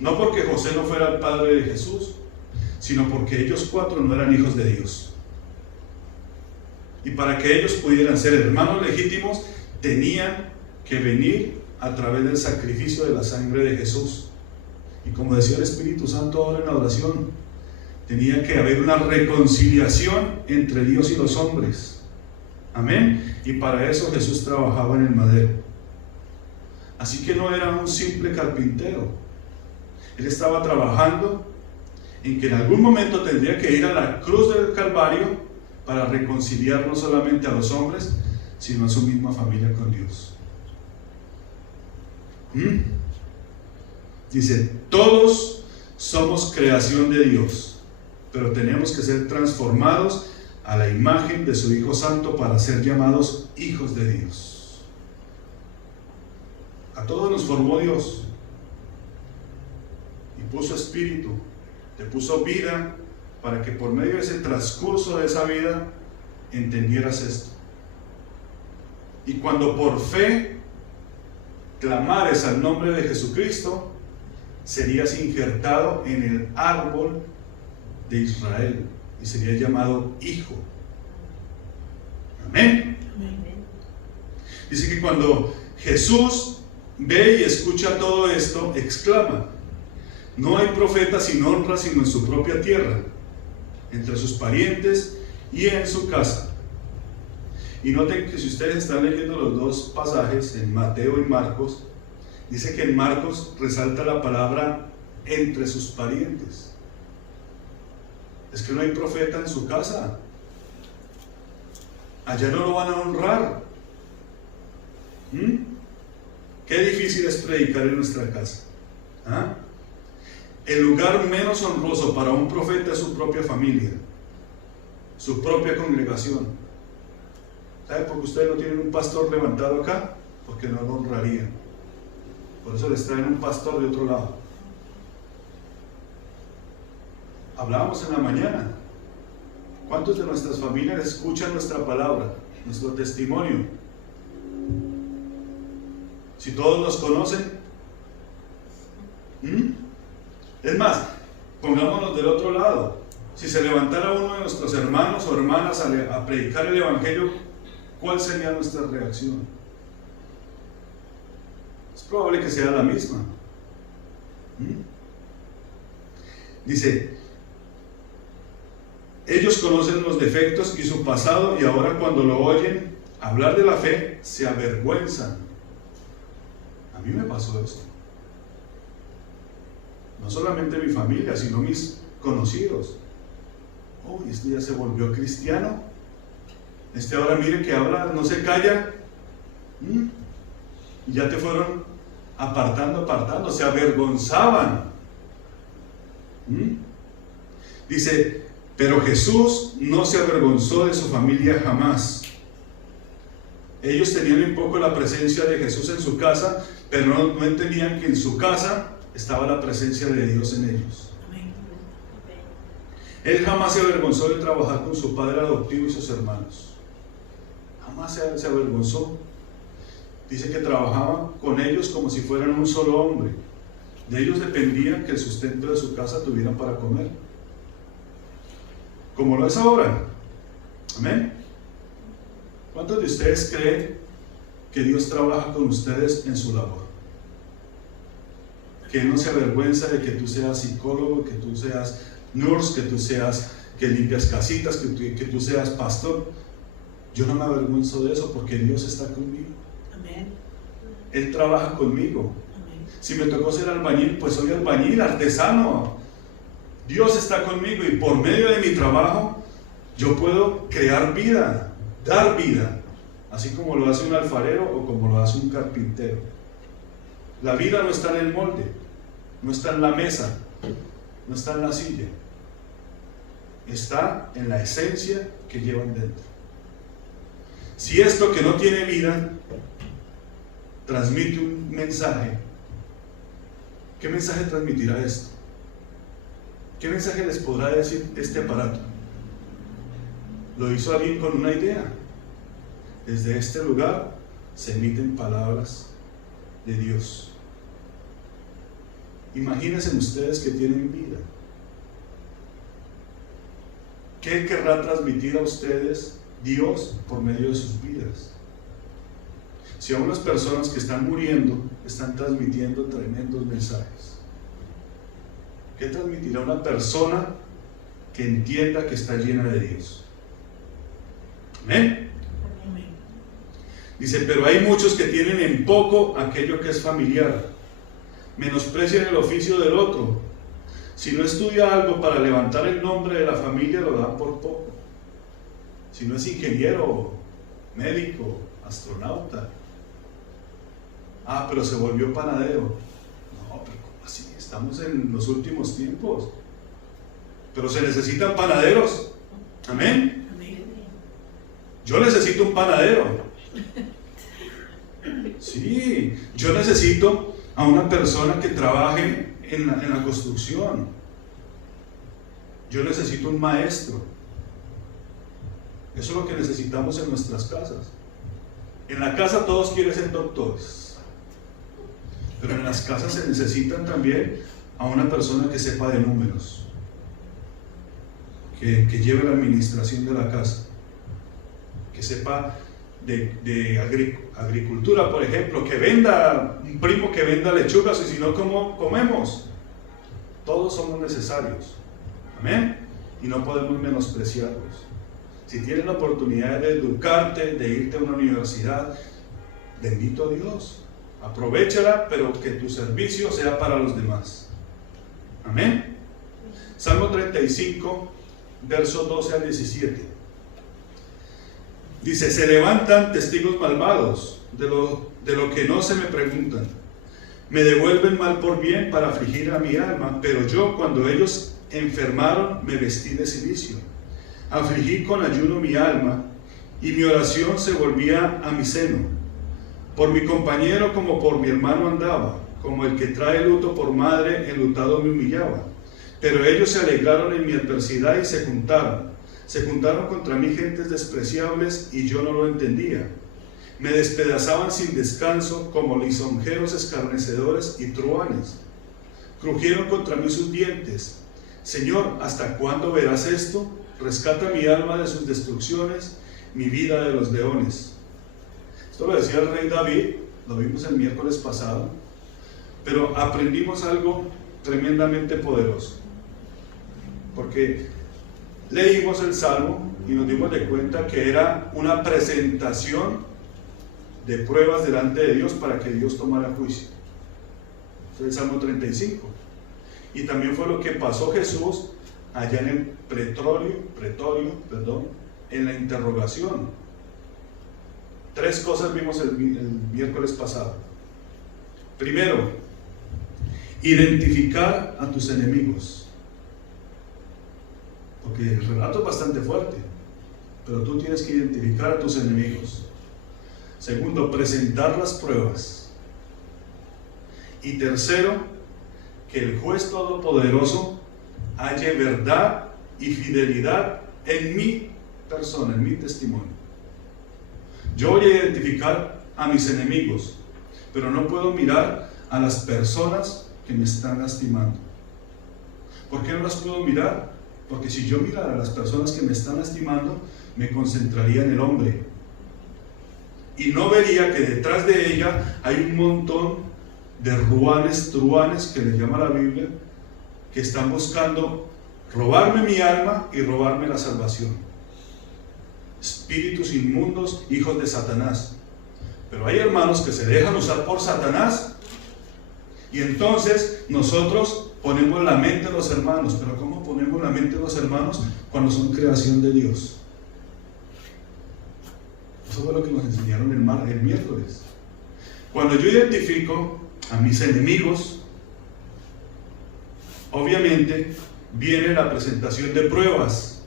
No porque José no fuera el padre de Jesús, sino porque ellos cuatro no eran hijos de Dios. Y para que ellos pudieran ser hermanos legítimos, tenían que venir a través del sacrificio de la sangre de Jesús. Y como decía el Espíritu Santo ahora en la oración, tenía que haber una reconciliación entre Dios y los hombres. Amén. Y para eso Jesús trabajaba en el madero. Así que no era un simple carpintero. Él estaba trabajando en que en algún momento tendría que ir a la cruz del Calvario para reconciliar no solamente a los hombres, sino a su misma familia con Dios. Dice, todos somos creación de Dios, pero tenemos que ser transformados a la imagen de su Hijo Santo para ser llamados hijos de Dios. A todos nos formó Dios y puso espíritu, te puso vida para que por medio de ese transcurso de esa vida entendieras esto. Y cuando por fe clamares al nombre de Jesucristo, serías injertado en el árbol de Israel y serías llamado hijo. Amén. Dice que cuando Jesús ve y escucha todo esto, exclama: no hay profeta sin honra sino en su propia tierra, entre sus parientes y en su casa. Y noten que si ustedes están leyendo los dos pasajes, en Mateo y Marcos, dice que en Marcos resalta la palabra entre sus parientes. Es que no hay profeta en su casa. Allá no lo van a honrar. Qué difícil es predicar en nuestra casa. ¿Ah? El lugar menos honroso para un profeta es su propia familia, su propia congregación. ¿Sabe por qué ustedes no tienen un pastor levantado acá? Porque no lo honrarían. Por eso les traen un pastor de otro lado. Hablábamos en la mañana. ¿Cuántos de nuestras familias escuchan nuestra palabra, nuestro testimonio? Si todos nos conocen. Es más, pongámonos del otro lado. Si se levantara uno de nuestros hermanos o hermanas a predicar el evangelio, ¿cuál sería nuestra reacción? Es probable que sea la misma. Dice, ellos conocen los defectos y su pasado, y ahora cuando lo oyen hablar de la fe, se avergüenzan. A mí me pasó eso. No solamente mi familia, sino mis conocidos. Oh, este ya se volvió cristiano. Este ahora mire que habla, no se calla. Y ya te fueron apartando, se avergonzaban. Dice, pero Jesús no se avergonzó de su familia jamás. Ellos tenían un poco la presencia de Jesús en su casa, pero no entendían que en su casa estaba la presencia de Dios en ellos. Él jamás se avergonzó de trabajar con su padre adoptivo y sus hermanos. Jamás se avergonzó. Dice que trabajaba con ellos como si fueran un solo hombre. De ellos dependía que el sustento de su casa tuvieran para comer. Como lo es ahora. Amén. ¿Cuántos de ustedes creen que Dios trabaja con ustedes en su labor? Que no se avergüenza de que tú seas psicólogo, que tú seas nurse, que limpias casitas, que tú seas pastor. Yo no me avergüenzo de eso porque Dios está conmigo. Amén. Él trabaja conmigo. Amén. Si me tocó ser albañil, pues soy albañil, artesano. Dios está conmigo y por medio de mi trabajo yo puedo crear vida, dar vida, así como lo hace un alfarero o como lo hace un carpintero. La vida no está en el molde, no está en la mesa, no está en la silla, está en la esencia que llevan dentro. Si esto que no tiene vida transmite un mensaje, ¿qué mensaje transmitirá esto? ¿Qué mensaje les podrá decir este aparato? Lo hizo alguien con una idea. Desde este lugar se emiten palabras de Dios. Imagínense ustedes que tienen vida. ¿Qué querrá transmitir a ustedes Dios por medio de sus vidas? Si aún las personas que están muriendo están transmitiendo tremendos mensajes, ¿qué transmitirá una persona que entienda que está llena de Dios? Amén. Amén. Dice, pero hay muchos que tienen en poco aquello que es familiar, menosprecian el oficio del otro. Si no estudia algo para levantar el nombre de la familia, lo dan por poco. Si no es ingeniero, médico, astronauta. Ah, pero se volvió panadero. No, pero ¿cómo así? Estamos en los últimos tiempos. Pero se necesitan panaderos. Amén. Amén. Yo necesito un panadero. Sí, yo necesito a una persona que trabaje en la construcción. Yo necesito un maestro. Eso es lo que necesitamos en nuestras casas. En la casa todos quieren ser doctores, pero en las casas se necesitan también a una persona que sepa de números, que lleve la administración de la casa, que sepa de agricultura, por ejemplo, que venda, un primo que venda lechugas, y si no, ¿cómo comemos? Todos somos necesarios. Amén. Y no podemos menospreciarlos. Si tienes la oportunidad de educarte, de irte a una universidad, bendito a Dios, aprovéchala, pero que tu servicio sea para los demás. Amén. Salmo 35, versos 12 al 17. Dice, se levantan testigos malvados de lo que no se me preguntan. Me devuelven mal por bien para afligir a mi alma, pero yo, cuando ellos enfermaron, me vestí de cilicio. Afligí con ayuno mi alma, y mi oración se volvía a mi seno. Por mi compañero como por mi hermano andaba, como el que trae luto por madre, enlutado me humillaba. Pero ellos se alegraron en mi adversidad y se juntaron. Se juntaron contra mí gentes despreciables, y yo no lo entendía. Me despedazaban sin descanso, como lisonjeros escarnecedores y truhanes. Crujieron contra mí sus dientes. Señor, ¿hasta cuándo verás esto? Rescata mi alma de sus destrucciones, mi vida de los leones. Esto lo decía el rey David, lo vimos el miércoles pasado, pero aprendimos algo tremendamente poderoso, porque leímos el Salmo y nos dimos de cuenta que era una presentación de pruebas delante de Dios para que Dios tomara juicio. Fue el Salmo 35. Y también fue lo que pasó Jesús allá en el pretorio, en la interrogación. Tres cosas vimos el miércoles pasado. Primero, identificar a tus enemigos. Porque el relato es bastante fuerte, pero tú tienes que identificar a tus enemigos. Segundo, presentar las pruebas. Y tercero, que el juez todopoderoso halle verdad y fidelidad en mi persona, en mi testimonio. Yo voy a identificar a mis enemigos, pero no puedo mirar a las personas que me están lastimando. ¿Por qué no las puedo mirar? Porque si yo mirara a las personas que me están lastimando, me concentraría en el hombre y no vería que detrás de ella hay un montón de truanes que le llama la Biblia, que están buscando robarme mi alma y robarme la salvación. Espíritus inmundos, hijos de Satanás. Pero hay hermanos que se dejan usar por Satanás y entonces nosotros ponemos la mente de los hermanos. Pero ¿cómo ponemos la mente de los hermanos cuando son creación de Dios? Eso fue lo que nos enseñaron el miércoles. Cuando yo identifico a mis enemigos, obviamente viene la presentación de pruebas.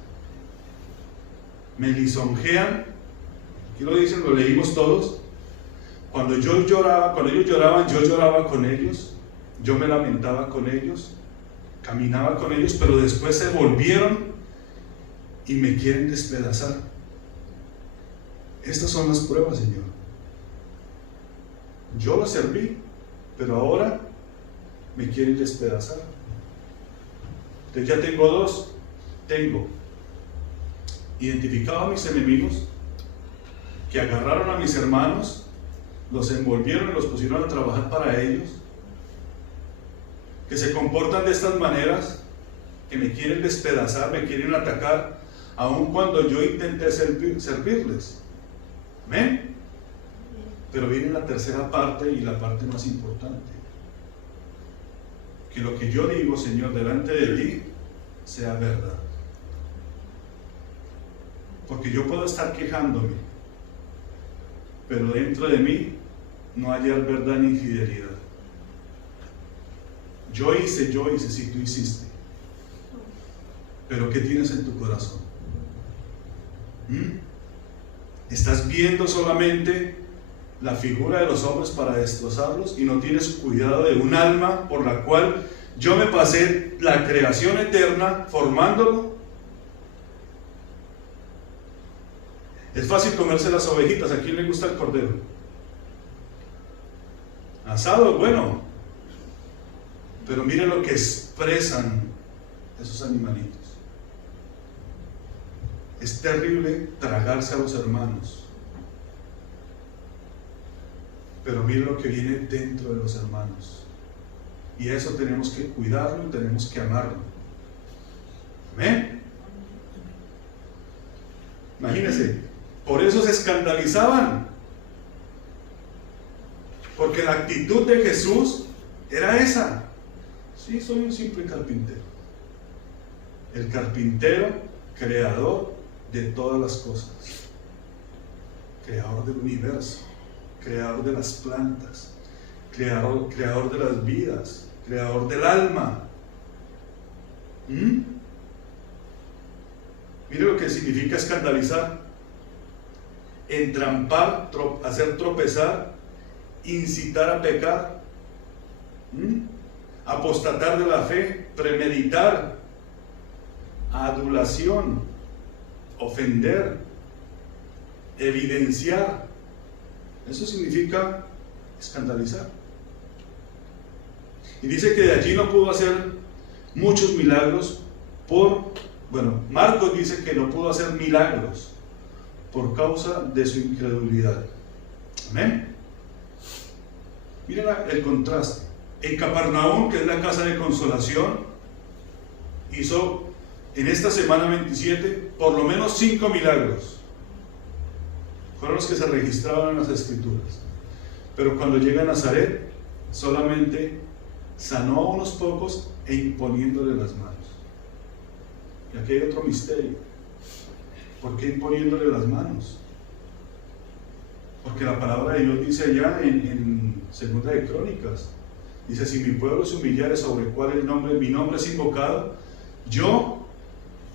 Me lisonjean, aquí lo dicen, lo leímos todos. Cuando ellos lloraban, yo lloraba con ellos, yo me lamentaba con ellos, caminaba con ellos, pero después se volvieron y me quieren despedazar. Estas son las pruebas, Señor. Yo los serví, pero ahora me quieren despedazar. Entonces ya tengo dos. Tengo identificado a mis enemigos, que agarraron a mis hermanos, los envolvieron y los pusieron a trabajar para ellos, que se comportan de estas maneras, que me quieren despedazar, me quieren atacar, aun cuando yo intenté servirles. ¿Amén? Pero viene la tercera parte y la parte más importante. Que lo que yo digo, Señor, delante de ti, sea verdad. Porque yo puedo estar quejándome, pero dentro de mí no hallar verdad ni fidelidad. Yo hice, si tú hiciste. Pero ¿qué tienes en tu corazón? ¿Estás viendo solamente la figura de los hombres para destrozarlos y no tienes cuidado de un alma por la cual yo me pasé la creación eterna formándolo? Es fácil comerse las ovejitas. ¿A quién le gusta el cordero? Asado, bueno. Pero miren lo que expresan esos animalitos. Es terrible tragarse a los hermanos. Pero miren lo que viene dentro de los hermanos. Y eso tenemos que cuidarlo y tenemos que amarlo. ¿Amén? Imagínense, por eso se escandalizaban. Porque la actitud de Jesús era esa. Sí, soy un simple carpintero. El carpintero, creador de todas las cosas. Creador del universo. Creador de las plantas. Creador de las vidas. Creador del alma. Mire lo que significa escandalizar. Entrampar, hacer tropezar, incitar a pecar, apostatar de la fe, premeditar, adulación, ofender, evidenciar. Eso significa escandalizar. Y dice que de allí no pudo hacer muchos milagros Marcos dice que no pudo hacer milagros por causa de su incredulidad. Amén. Miren el contraste. En Capernaum, que es la casa de consolación, hizo en esta semana 27 por lo menos 5 milagros. Fueron los que se registraban en las escrituras. Pero cuando llega a Nazaret, solamente sanó a unos pocos e imponiéndole las manos. Y aquí hay otro misterio. ¿Por qué imponiéndole las manos? Porque la palabra de Dios dice allá en Segunda de Crónicas, dice: si mi pueblo se humillare sobre el cual mi nombre es invocado, yo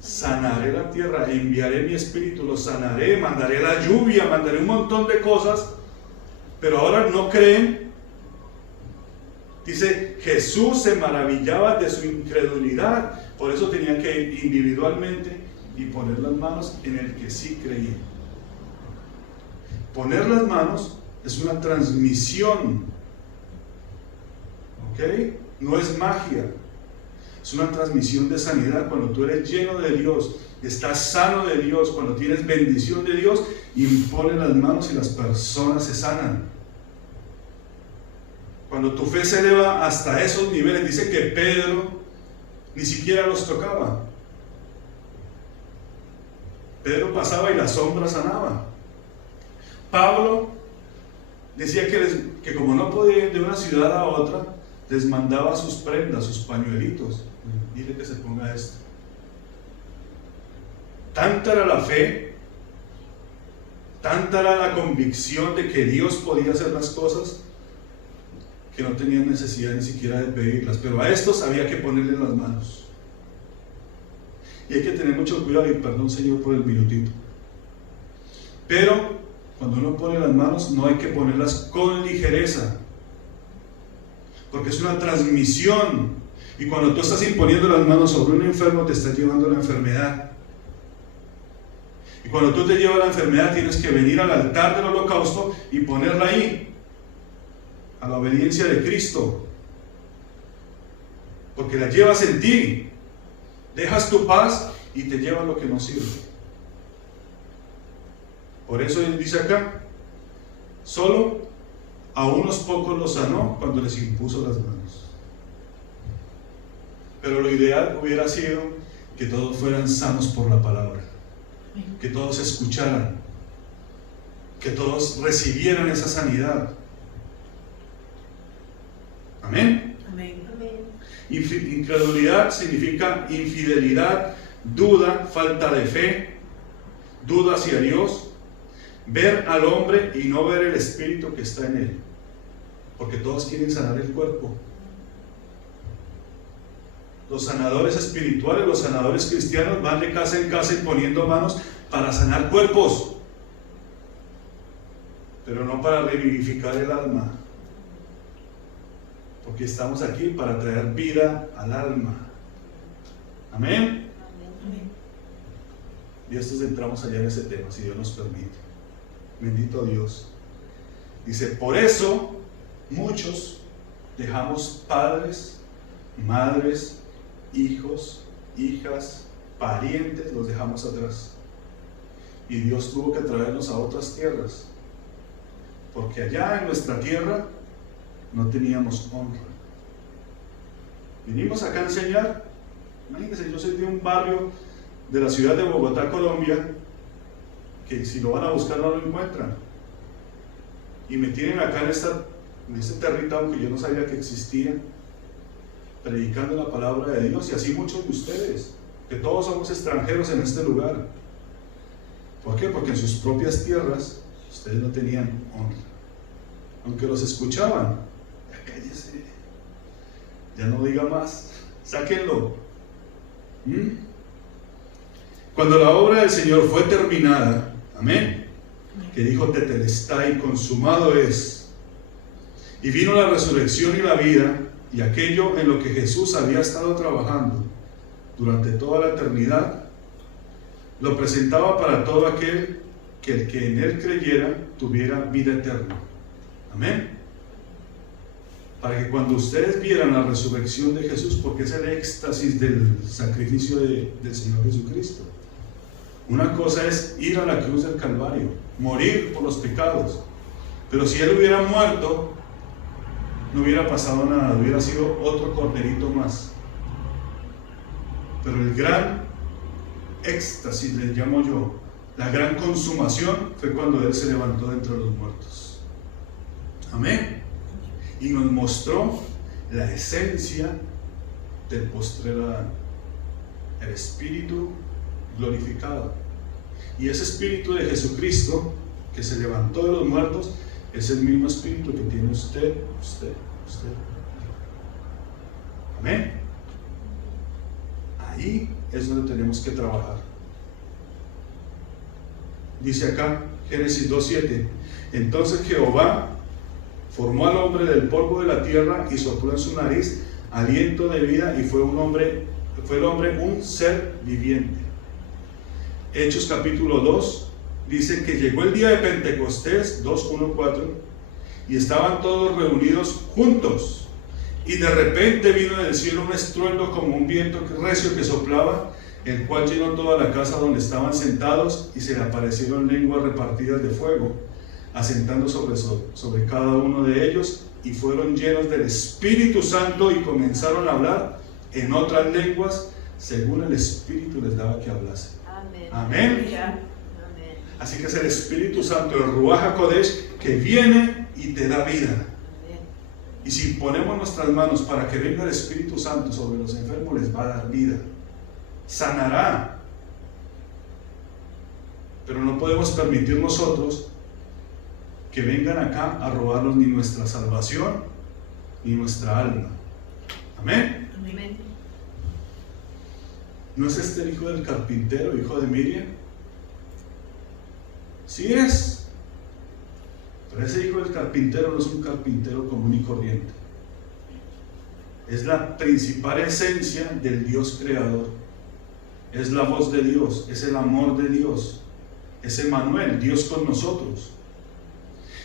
sanaré la tierra, enviaré mi espíritu, lo sanaré, mandaré la lluvia, mandaré un montón de cosas, pero ahora no creen. Dice, Jesús se maravillaba de su incredulidad, por eso tenía que ir individualmente y poner las manos en el que sí creía. Poner las manos es una transmisión, ¿ok? No es magia, es una transmisión de sanidad. Cuando tú eres lleno de Dios, estás sano de Dios, cuando tienes bendición de Dios, impones las manos y las personas se sanan. Cuando tu fe se eleva hasta esos niveles, dice que Pedro ni siquiera los tocaba. Pedro pasaba y la sombra sanaba. Pablo decía que como no podía ir de una ciudad a otra, les mandaba sus prendas, sus pañuelitos. Dile que se ponga esto. Tanta era la fe, tanta era la convicción de que Dios podía hacer las cosas, que no tenían necesidad ni siquiera de pedirlas, pero a estos había que ponerle las manos. Y hay que tener mucho cuidado, y perdón Señor por el minutito, pero cuando uno pone las manos no hay que ponerlas con ligereza, porque es una transmisión, y cuando tú estás imponiendo las manos sobre un enfermo te estás llevando la enfermedad, y cuando tú te llevas la enfermedad tienes que venir al altar del holocausto y ponerla ahí, a la obediencia de Cristo, porque la llevas en ti, dejas tu paz y te llevas lo que no sirve. Por eso él dice acá, solo a unos pocos los sanó cuando les impuso las manos. Pero lo ideal hubiera sido que todos fueran sanos por la palabra, que todos escucharan, que todos recibieran esa sanidad. Amén. Amén. Incredulidad significa infidelidad, duda, falta de fe, duda hacia Dios, ver al hombre y no ver el espíritu que está en él, porque todos quieren sanar el cuerpo. Los sanadores espirituales, los sanadores cristianos van de casa en casa y poniendo manos para sanar cuerpos, pero no para revivificar el alma, porque estamos aquí para traer vida al alma. Amén. Amén. Y estos entramos allá en ese tema, si Dios nos permite. Bendito Dios. Dice, por eso muchos dejamos padres, madres, hijos, hijas, parientes, los dejamos atrás. Y Dios tuvo que traernos a otras tierras, porque allá en nuestra tierra no teníamos honra. Vinimos acá a enseñar. Imagínense, yo soy de un barrio de la ciudad de Bogotá, Colombia, que si lo van a buscar no lo encuentran, y me tienen acá en este territorio que yo no sabía que existía, predicando la palabra de Dios, y así muchos de ustedes, que todos somos extranjeros en este lugar. ¿Por qué? Porque en sus propias tierras ustedes no tenían honra, aunque los escuchaban. Ya cállese, ya no diga más, sáquenlo. Cuando la obra del Señor fue terminada, amén, que dijo tetelestai, consumado es, y vino la resurrección y la vida, y aquello en lo que Jesús había estado trabajando durante toda la eternidad, lo presentaba para todo aquel que el que en él creyera tuviera vida eterna. Amén. Para que cuando ustedes vieran la resurrección de Jesús, porque es el éxtasis del sacrificio del Señor Jesucristo. Una cosa es ir a la cruz del Calvario, morir por los pecados, pero si Él hubiera muerto, no hubiera pasado nada, hubiera sido otro corderito más. Pero el gran éxtasis, le llamo yo, la gran consumación, fue cuando Él se levantó de entre los muertos. Amén. Y nos mostró la esencia del postrer Adán, el Espíritu glorificado. Y ese Espíritu de Jesucristo que se levantó de los muertos es el mismo Espíritu que tiene usted. Amén. Ahí es donde tenemos que trabajar. Dice acá Génesis 2:7, entonces Jehová Formó al hombre del polvo de la tierra y sopló en su nariz aliento de vida y fue el hombre un ser viviente. Hechos capítulo 2 dice que llegó el día de Pentecostés, 2:1-4, y estaban todos reunidos juntos. Y de repente vino del cielo un estruendo como un viento recio que soplaba, el cual llenó toda la casa donde estaban sentados, y se le aparecieron lenguas repartidas de fuego, asentando sobre cada uno de ellos, y fueron llenos del Espíritu Santo y comenzaron a hablar en otras lenguas, según el Espíritu les daba que hablase. Amén. Amén. Amén. Así que es el Espíritu Santo, el Ruach HaKodesh, que viene y te da vida. Amén. Y si ponemos nuestras manos para que venga el Espíritu Santo sobre los enfermos, les va a dar vida. Sanará. Pero no podemos permitir nosotros que vengan acá a robarnos ni nuestra salvación ni nuestra alma. Amén. Amén. ¿No es este el hijo del carpintero, hijo de Miriam? Sí es. Pero ese hijo del carpintero no es un carpintero común y corriente. Es la principal esencia del Dios creador. Es la voz de Dios, es el amor de Dios. Es Emmanuel, Dios con nosotros.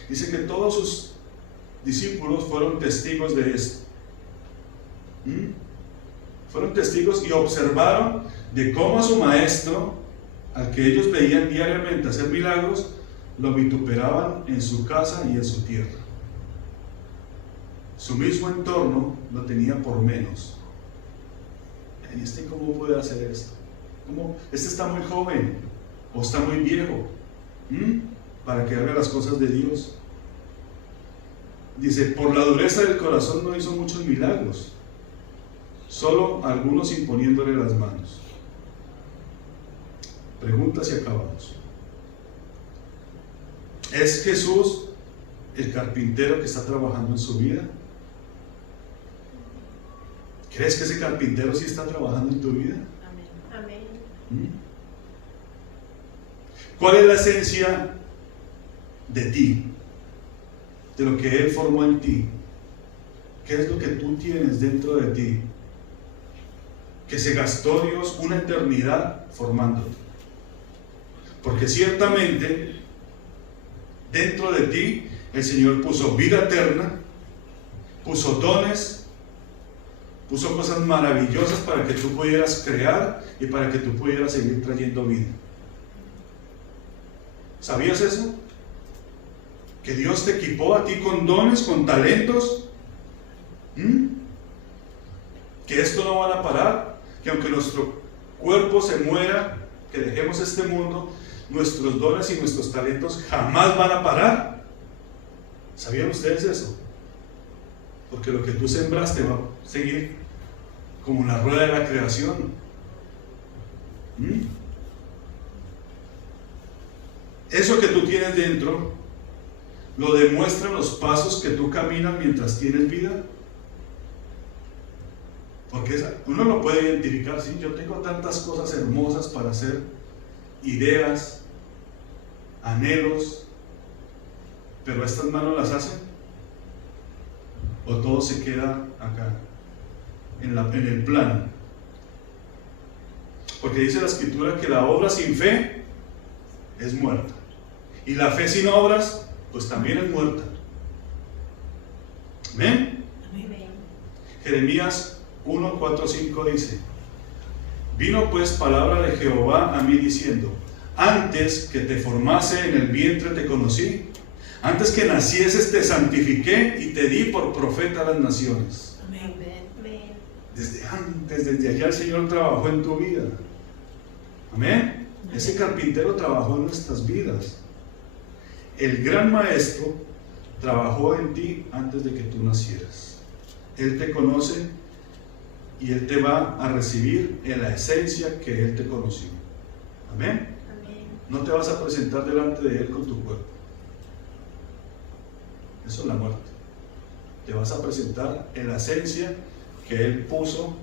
Dice que todos sus discípulos fueron testigos de esto. Fueron testigos y observaron de cómo a su maestro, al que ellos veían diariamente hacer milagros, lo vituperaban en su casa y en su tierra. Su mismo entorno lo tenía por menos. ¿Y este cómo puede hacer esto? ¿Cómo? Este está muy joven o está muy viejo para que haga las cosas de Dios. Dice, por la dureza del corazón no hizo muchos milagros, solo algunos imponiéndole las manos. Preguntas y acabamos. ¿Es Jesús el carpintero que está trabajando en su vida? ¿Crees que ese carpintero sí está trabajando en tu vida? Amén. ¿Cuál es la esencia de ti? De lo que Él formó en ti. ¿Qué es lo que tú tienes dentro de ti? Que se gastó Dios una eternidad formándote. Porque ciertamente dentro de ti el Señor puso vida eterna, puso dones, puso cosas maravillosas para que tú pudieras crear y para que tú pudieras seguir trayendo vida. ¿Sabías eso? Que Dios te equipó a ti con dones, con talentos. Que esto no van a parar, que aunque nuestro cuerpo se muera, que dejemos este mundo, nuestros dones y nuestros talentos jamás van a parar. ¿Sabían ustedes eso? Porque lo que tú sembraste va a seguir como la rueda de la creación. Eso que tú tienes dentro lo demuestran los pasos que tú caminas mientras tienes vida. Porque uno lo puede identificar, sí, yo tengo tantas cosas hermosas para hacer, ideas, anhelos, pero estas manos las hacen, o todo se queda acá, en el plano. Porque dice la Escritura que la obra sin fe es muerta, y la fe sin obras pues también es muerta. ¿Ven? Amén. Jeremías 1, 4, 5 dice: vino pues palabra de Jehová a mí diciendo, antes que te formase en el vientre te conocí, antes que nacieses te santifiqué y te di por profeta a las naciones. Amén. Desde antes, desde allá el Señor trabajó en tu vida. Amén. Ese carpintero trabajó en nuestras vidas. El gran maestro trabajó en ti antes de que tú nacieras. Él te conoce y Él te va a recibir en la esencia que Él te conoció. Amén. Amén. No te vas a presentar delante de Él con tu cuerpo. Eso es la muerte. Te vas a presentar en la esencia que Él puso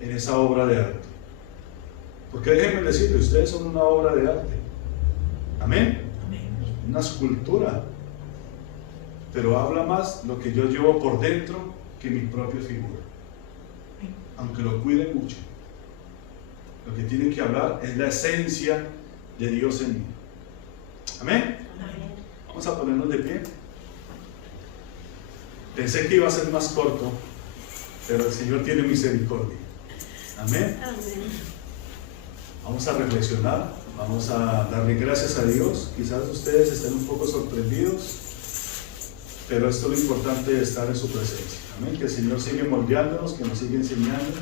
en esa obra de arte. Porque déjenme decirles, ustedes son una obra de arte. Amén. Amén. Una escultura. pero habla más lo que yo llevo por dentro que mi propia figura. Aunque lo cuide mucho, lo que tiene que hablar es la esencia de Dios en mí. Amén. Vamos a ponernos de pie. Pensé que iba a ser más corto, pero el Señor tiene misericordia. Amén. Vamos a reflexionar, vamos a darle gracias a Dios. Quizás ustedes estén un poco sorprendidos, pero esto es lo importante de estar en su presencia. Amén. Que el Señor sigue moldeándonos, que nos sigue enseñando,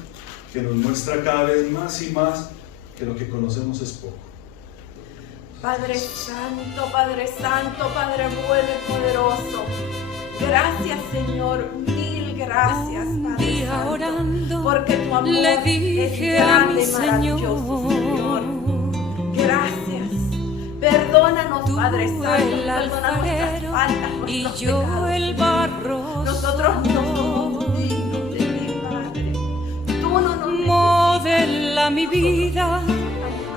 que nos muestra cada vez más y más que lo que conocemos es poco. Padre Santo, Padre bueno y poderoso. Gracias, Señor, mil gracias, Padre día Santo, orando, porque tu amor le dije es a grande mi y maravilloso, Señor. Gracias. Perdónanos, tú Padre Santo, el perdona nuestras alfarero faltas, y nuestros yo pecados. el barro. Nosotros no somos dignos de ti, Padre. Tú no nos Modela mi vida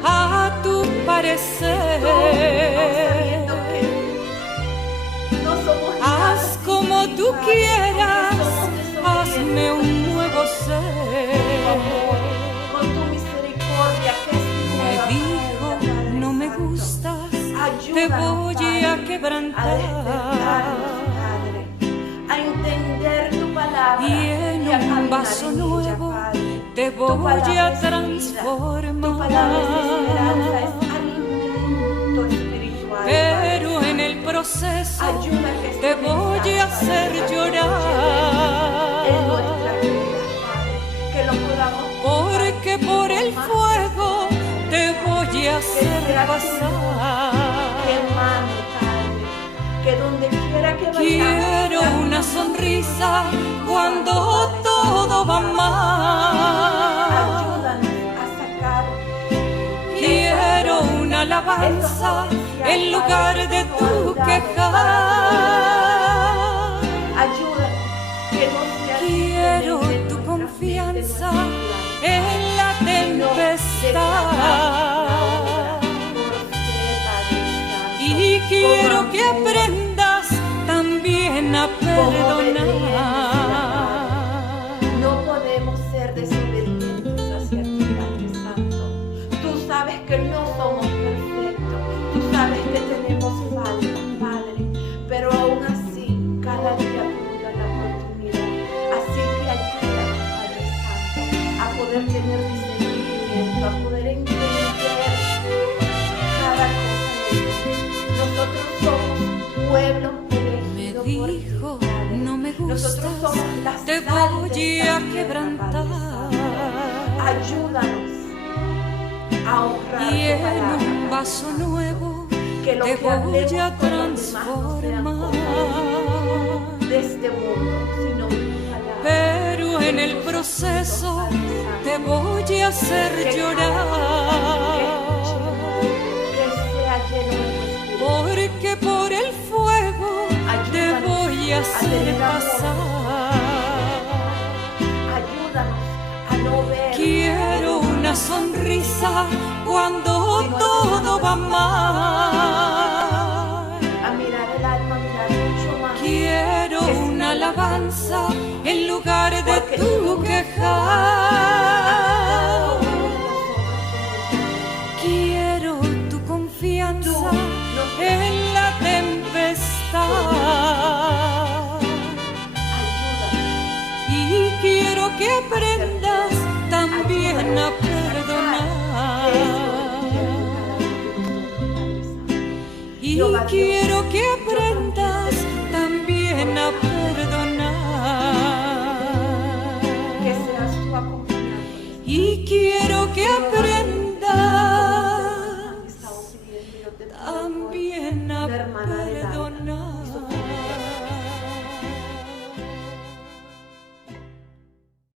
a tu parecer. sabiendo que no somos nada. Haz como tú quieras, hazme un nuevo ser. Con tu misericordia que es Me nueva, dijo, Padre no me Santo. gustas, te Ayúdanos, voy Padre, a a quebrantar. despertarnos, Padre, a entender tu palabra Y en a un caminar vaso en ella, nuevo Padre. te Tu voy palabra a es vida, transformar. tu palabra es esperanza, es alimento espiritual, Pero Padre. en el proceso Ayuda que te este voy a mensaje, hacer Padre, llorar. en nuestra vida, Padre, que lo podamos Porque por el fuego te voy a hacer pasar. quemando, Padre, que donde quiera que vayamos Quiero una sonrisa cuando todo va mal. ayúdanos a sacar Quiero una alabanza en lugar de tu quejar. ayúdanos que no sea Quiero simplemente tu nuestra confianza mente, nuestra en la tempestad. Y quiero que aprendas también a perdonar. No podemos ser desobedientes hacia ti, Padre Santo. Tú sabes que no somos perfectos. Tú sabes que tenemos faltas, Padre. Pero aún así, cada día tú nos das la oportunidad. Así que ayúdanos, Padre Santo, a poder tener discernimiento, a poder entender cada cosa de ti. Nosotros somos pueblo Me elegido por ti, dijo, Padre. no me Nosotros gustas, somos la te sal voy de a esta tierra, quebrantar. Padre Santo. Ayúdanos a honrar Y tu en palabra, un Padre vaso Santo. nuevo Que lo te que voy hablemos a con los demás no sean transformar. cosas de este mundo, sino tu palabra. Pero en el proceso te voy a hacer llorar. Que sea lleno de tu espíritu. Porque por el fuego te voy a hacer pasar. Ayúdanos a no ver. Quiero una sonrisa cuando todo va mal. A mirar el alma, a mirar mucho más. Quiero una alabanza en lugar de Porque tu quejar. Quiero tu confianza en la tempestad. Y quiero que aprendas también a perdonar. Y quiero que aprendas también a perdonar. Que seas tú acompañándonos. Y quiero que aprendas